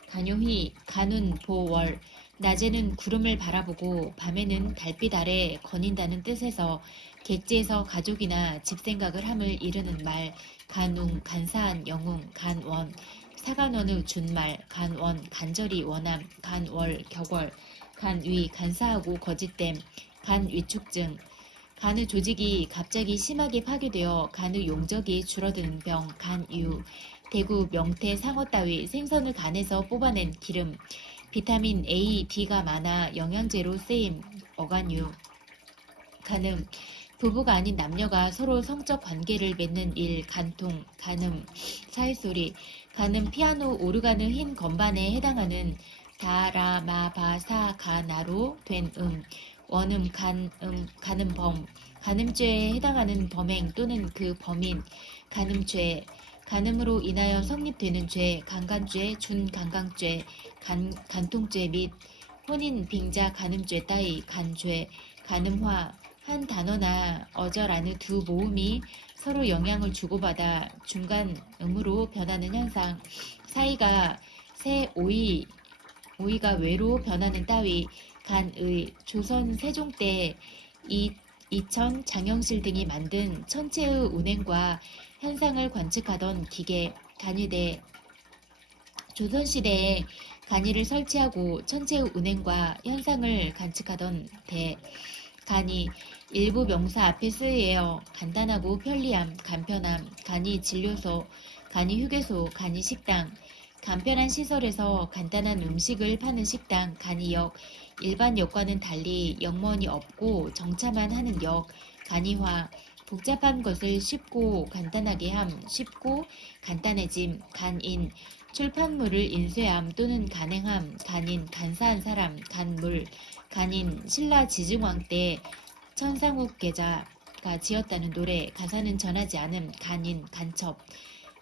간요희, 간운, 보월, 낮에는 구름을 바라보고 밤에는 달빛 아래 거닌다는 뜻에서 객지에서 가족이나 집 생각을 함을 이르는 말, 간웅, 간사한 영웅, 간원, 사간원의 준말, 간원, 간절히 원함, 간월, 격월, 간위, 간사하고 거짓됨, 간위축증, 간의 조직이 갑자기 심하게 파괴되어 간의 용적이 줄어드는 병, 간유, 대구, 명태, 상어 따위 생선을 간에서 뽑아낸 기름, 비타민 A, D가 많아 영양제로 쓰임, 어간유, 간음, 부부가 아닌 남녀가 서로 성적 관계를 맺는 일, 간통, 간음, 사회소리, 간음 피아노 오르간의 흰 건반에 해당하는 다라마바사가나로 된 원음, 간음, 간음범, 간음죄에 해당하는 범행 또는 그 범인, 간음죄, 간음으로 인하여 성립되는 죄, 강간죄, 준강강죄, 간통죄 및 혼인, 빙자, 간음죄 따위, 간죄, 간음화, 한 단어나 어절 안의 두 모음이 서로 영향을 주고받아 중간음으로 변하는 현상, 사이가 새 오이가 외로 변하는 따위, 간의, 조선 세종 때 이천 장영실 등이 만든 천체의 운행과 현상을 관측하던 기계, 간이대, 조선시대에 간이를 설치하고 천체의 운행과 현상을 관측하던 대, 간이, 일부 명사 앞에 쓰여요. 간단하고 편리함, 간편함, 간이 진료소, 간이 휴게소, 간이 식당, 간편한 시설에서 간단한 음식을 파는 식당, 간이역, 일반 역과는 달리 역문이 없고 정차만 하는 역, 간이화, 복잡한 것을 쉽고 간단하게 함, 쉽고 간단해짐, 간인, 출판물을 인쇄함 또는 간행함, 간인, 간사한 사람, 간물, 간인, 신라 지증왕 때 천상욱 계자가 지었다는 노래, 가사는 전하지 않음, 간인, 간첩,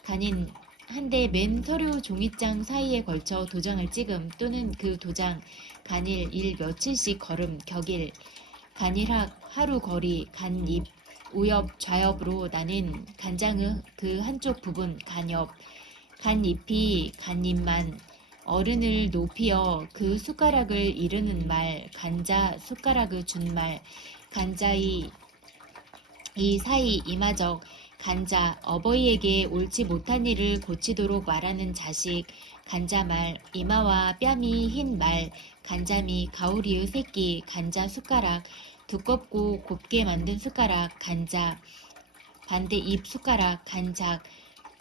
간인, 한데 맨 서류 종이장 사이에 걸쳐 도장을 찍음 또는 그 도장, 간일, 일 며칠씩 걸음, 격일, 간일학, 하루 거리, 간입, 우엽, 좌엽으로 나뉜 간장의 그 한쪽 부분, 간엽, 간잎이 간잎만, 어른을 높이어 그 숟가락을 이르는 말, 간자, 숟가락의 준말, 간자이, 이 사이 이마적, 간자, 어버이에게 옳지 못한 일을 고치도록 말하는 자식, 간자말, 이마와 뺨이 흰 말, 간자미, 가오리의 새끼, 간자 숟가락, 두껍고 곱게 만든 숟가락, 간자, 반대 입 숟가락, 간작,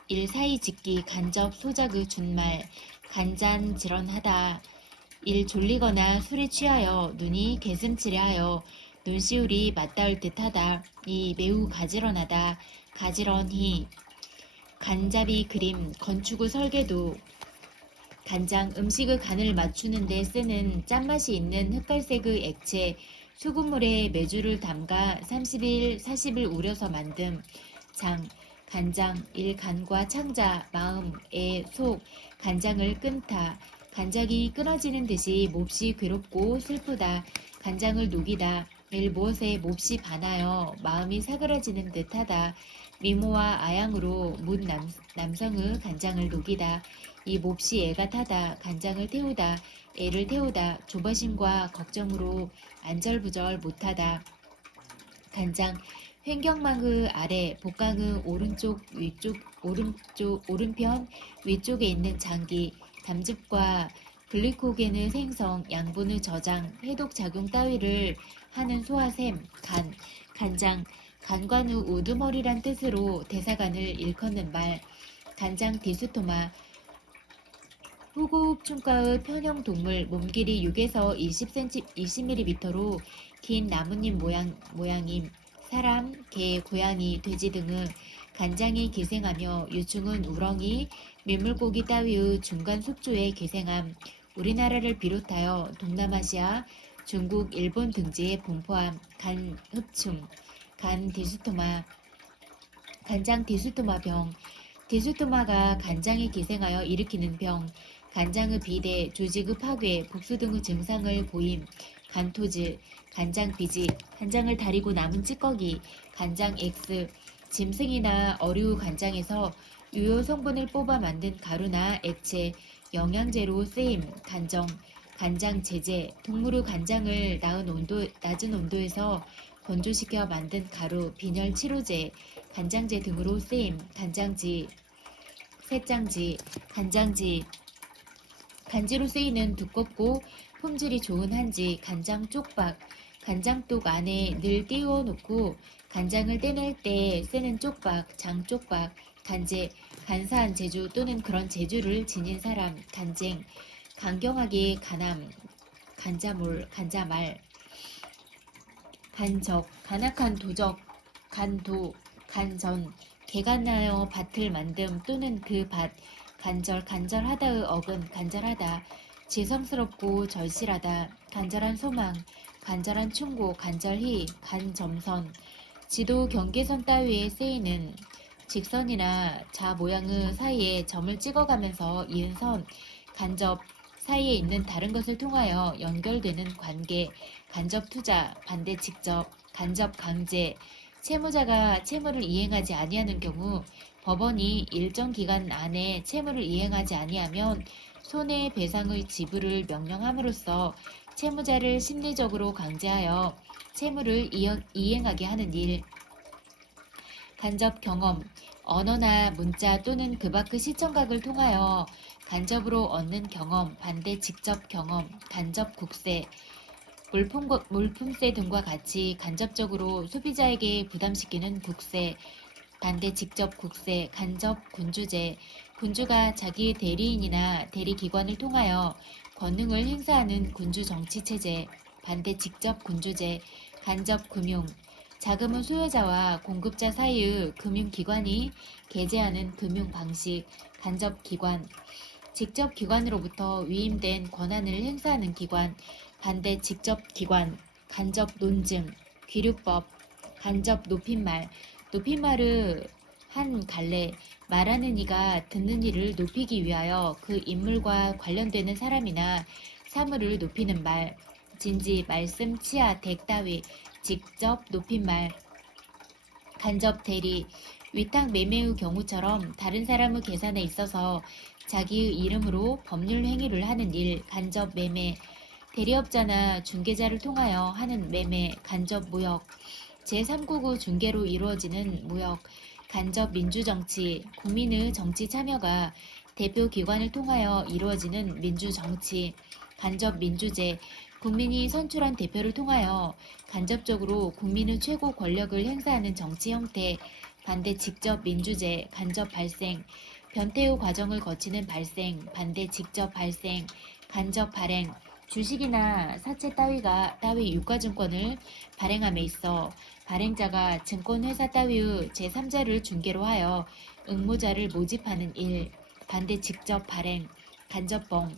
일 사이 짓기, 간접 소작의 준말, 간잔지런하다, 일 졸리거나 술에 취하여 눈이 개슴츠레하여 눈시울이 맞닿을 듯하다, 이 매우 가지런하다, 가지런히, 간잡이 그림, 건축 설계도, 간장, 음식의 간을 맞추는 데 쓰는 짠맛이 있는 흑갈색의 액체, 소금물에 메주를 담가 30일, 40일 우려서 만듦. 장, 간장, 일 간과 창자, 마음, 애, 속, 간장을 끈타. 간장이 끊어지는 듯이 몹시 괴롭고 슬프다. 간장을 녹이다. 일 무엇에 몹시 반하여 마음이 사그라지는 듯하다. 미모와 아양으로 문 남성의 간장을 녹이다. 이 몹시 애가 타다. 간장을 태우다. 애를 태우다. 조바심과 걱정으로 안절부절 못하다. 간장, 횡격막의 아래, 복강의 오른편 위쪽에 있는 장기, 담즙과 글리코겐의 생성, 양분의 저장, 해독작용 따위를 하는 소화샘, 간, 간장, 간관의 우두머리란 뜻으로 대사관을 일컫는 말, 간장 디스토마, 후고흡충과의 편형 동물, 몸길이 6에서 20mm로 긴 나뭇잎 모양임, 사람, 개, 고양이, 돼지 등의 간장에 기생하며 유충은 우렁이, 민물고기 따위의 중간 숙주에 기생함, 우리나라를 비롯하여 동남아시아, 중국, 일본 등지에 분포함, 간 흡충, 간 디스토마, 간장 디스토마병, 디스토마가 간장에 기생하여 일으키는 병, 간장의 비대, 조직의 파괴, 복수 등의 증상을 보임, 간토질, 간장비지, 간장을 다리고 남은 찌꺼기, 간장 X, 짐승이나 어류 간장에서 유효 성분을 뽑아 만든 가루나 액체, 영양제로 쓰임, 간정, 간장 제제, 동물의 간장을 낮은 온도에서 건조시켜 만든 가루, 빈혈 치료제, 간장제 등으로 쓰임, 간장지, 새장지, 간장지, 간지로 쓰이는 두껍고 품질이 좋은 한지, 간장 쪽박, 간장독 안에 늘 띄워 놓고 간장을 떼낼 때 쓰는 쪽박, 장쪽박, 간제, 간사한 재주 또는 그런 재주를 지닌 사람, 간쟁, 강경하게 간암, 간자몰, 간자말, 간적, 간악한 도적, 간도, 간전, 개간하여 밭을 만듦 또는 그 밭, 간절, 간절하다의 어근, 간절하다, 지성스럽고 절실하다, 간절한 소망, 간절한 충고, 간절히, 간점선, 지도 경계선 따위에 쓰이는 직선이나 자 모양의 사이에 점을 찍어가면서 이은 선, 간접, 사이에 있는 다른 것을 통하여 연결되는 관계, 간접 투자, 반대 직접, 간접 강제, 채무자가 채무를 이행하지 아니하는 경우 법원이 일정 기간 안에 채무를 이행하지 아니하면 손해배상의 지불을 명령함으로써 채무자를 심리적으로 강제하여 채무를 이행하게 하는 일. 간접 경험, 언어나 문자 또는 그 밖의 시청각을 통하여 간접으로 얻는 경험, 반대 직접 경험, 간접 국세, 물품세 등과 같이 간접적으로 소비자에게 부담시키는 국세, 반대 직접 국세, 간접 군주제, 군주가 자기 대리인이나 대리기관을 통하여 권능을 행사하는 군주정치체제, 반대 직접 군주제, 간접 금융, 자금은 수요자와 공급자 사이의 금융기관이 개재하는 금융방식, 간접 기관, 직접 기관으로부터 위임된 권한을 행사하는 기관, 반대 직접 기관, 간접 논증, 귀류법, 간접 높임말, 높임말의 한 갈래, 말하는 이가 듣는 이를 높이기 위하여 그 인물과 관련되는 사람이나 사물을 높이는 말, 진지, 말씀, 치아, 댁 따위, 직접 높임말, 간접 대리, 위탁 매매의 경우처럼 다른 사람의 계산에 있어서 자기의 이름으로 법률 행위를 하는 일, 간접 매매, 대리업자나 중개자를 통하여 하는 매매, 간접 무역, 제3국의 중개로 이루어지는 무역, 간접 민주정치, 국민의 정치 참여가 대표 기관을 통하여 이루어지는 민주정치, 간접 민주제, 국민이 선출한 대표를 통하여 간접적으로 국민의 최고 권력을 행사하는 정치 형태, 반대 직접 민주제, 간접 발생, 변태 후 과정을 거치는 발생, 반대 직접 발생, 간접 발행, 주식이나 사채 따위 유가증권을 발행함에 있어 발행자가 증권회사 따위의 제3자를 중개로 하여 응모자를 모집하는 일, 반대 직접 발행, 간접범,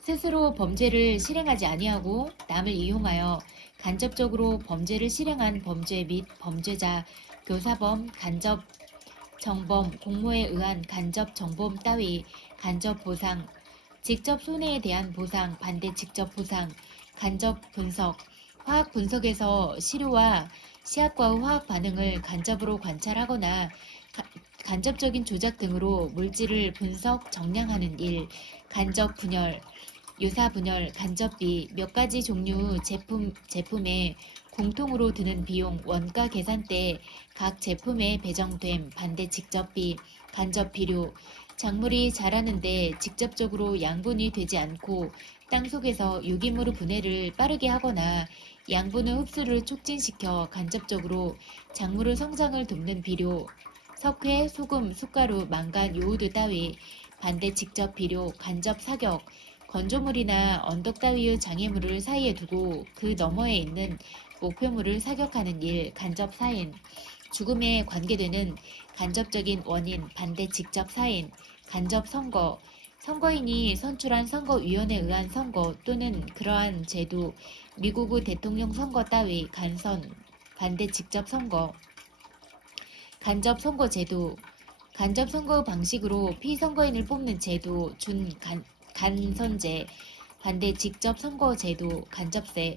스스로 범죄를 실행하지 아니하고 남을 이용하여 간접적으로 범죄를 실행한 범죄 및 범죄자, 교사범, 간접 정범, 공모에 의한 간접 정범 따위, 간접 보상, 직접 손해에 대한 보상, 반대 직접 보상, 간접 분석, 화학 분석에서 시료와 시약과의 화학 반응을 간접으로 관찰하거나 간접적인 조작 등으로 물질을 분석, 정량하는 일, 간접 분열, 유사 분열, 간접비, 몇 가지 종류 제품에 공통으로 드는 비용, 원가 계산 때 각 제품에 배정됨, 반대 직접비, 간접 비료, 작물이 자라는데 직접적으로 양분이 되지 않고 땅속에서 유기물 분해를 빠르게 하거나 양분의 흡수를 촉진시켜 간접적으로 작물의 성장을 돕는 비료, 석회, 소금, 숟가루, 망간, 요오드 따위, 반대 직접 비료, 간접 사격, 건조물이나 언덕 따위의 장애물을 사이에 두고 그 너머에 있는 목표물을 사격하는 일, 간접 사인, 죽음에 관계되는 간접적인 원인, 반대 직접 사인, 간접 선거, 선거인이 선출한 선거위원회에 의한 선거 또는 그러한 제도, 미국의 대통령 선거 따위, 간선, 반대 직접 선거, 간접 선거 제도, 간접 선거 방식으로 피선거인을 뽑는 제도, 간선제, 반대 직접 선거 제도, 간접세,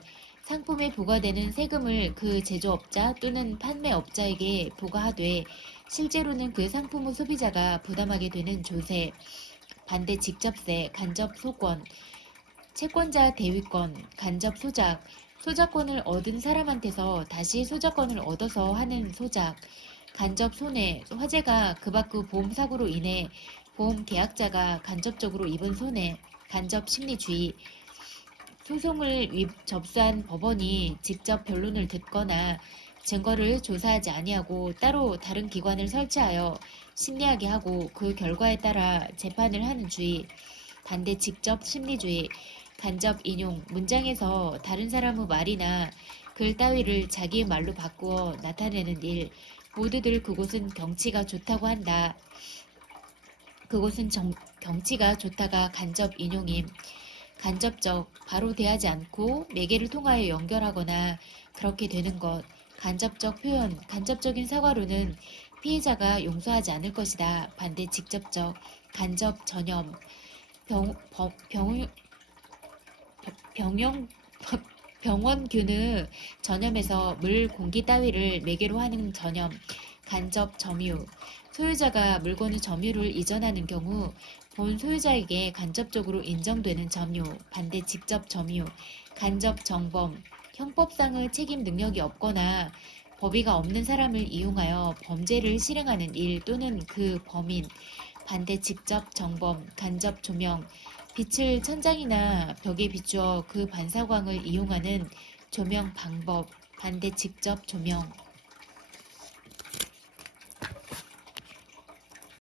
상품에 부과되는 세금을 그 제조업자 또는 판매업자에게 부과하되 실제로는 그 상품의 소비자가 부담하게 되는 조세, 반대 직접세, 간접 소권, 채권자 대위권, 간접 소작, 소작권을 얻은 사람한테서 다시 소작권을 얻어서 하는 소작, 간접 손해, 화재가 그 밖의 보험사고로 인해 보험 계약자가 간접적으로 입은 손해, 간접 심리주의, 소송을 접수한 법원이 직접 변론을 듣거나 증거를 조사하지 아니하고 따로 다른 기관을 설치하여 심리하게 하고 그 결과에 따라 재판을 하는 주의, 반대 직접 심리주의, 간접 인용, 문장에서 다른 사람의 말이나 글 따위를 자기의 말로 바꾸어 나타내는 일, 모두들 그곳은 경치가 좋다고 한다. 그곳은 경치가 좋다가 간접 인용임. 간접적, 바로 대하지 않고 매개를 통하여 연결하거나 그렇게 되는 것. 간접적 표현, 간접적인 사과로는 피해자가 용서하지 않을 것이다. 반대 직접적, 간접 전염, 병원균의 전염에서 물, 공기 따위를 매개로 하는 전염, 간접 점유, 소유자가 물건의 점유를 이전하는 경우 본 소유자에게 간접적으로 인정되는 점유, 반대 직접 점유, 간접 정범, 형법상의 책임 능력이 없거나 법의가 없는 사람을 이용하여 범죄를 실행하는 일 또는 그 범인, 반대 직접 정범, 간접 조명, 빛을 천장이나 벽에 비추어 그 반사광을 이용하는 조명 방법, 반대 직접 조명.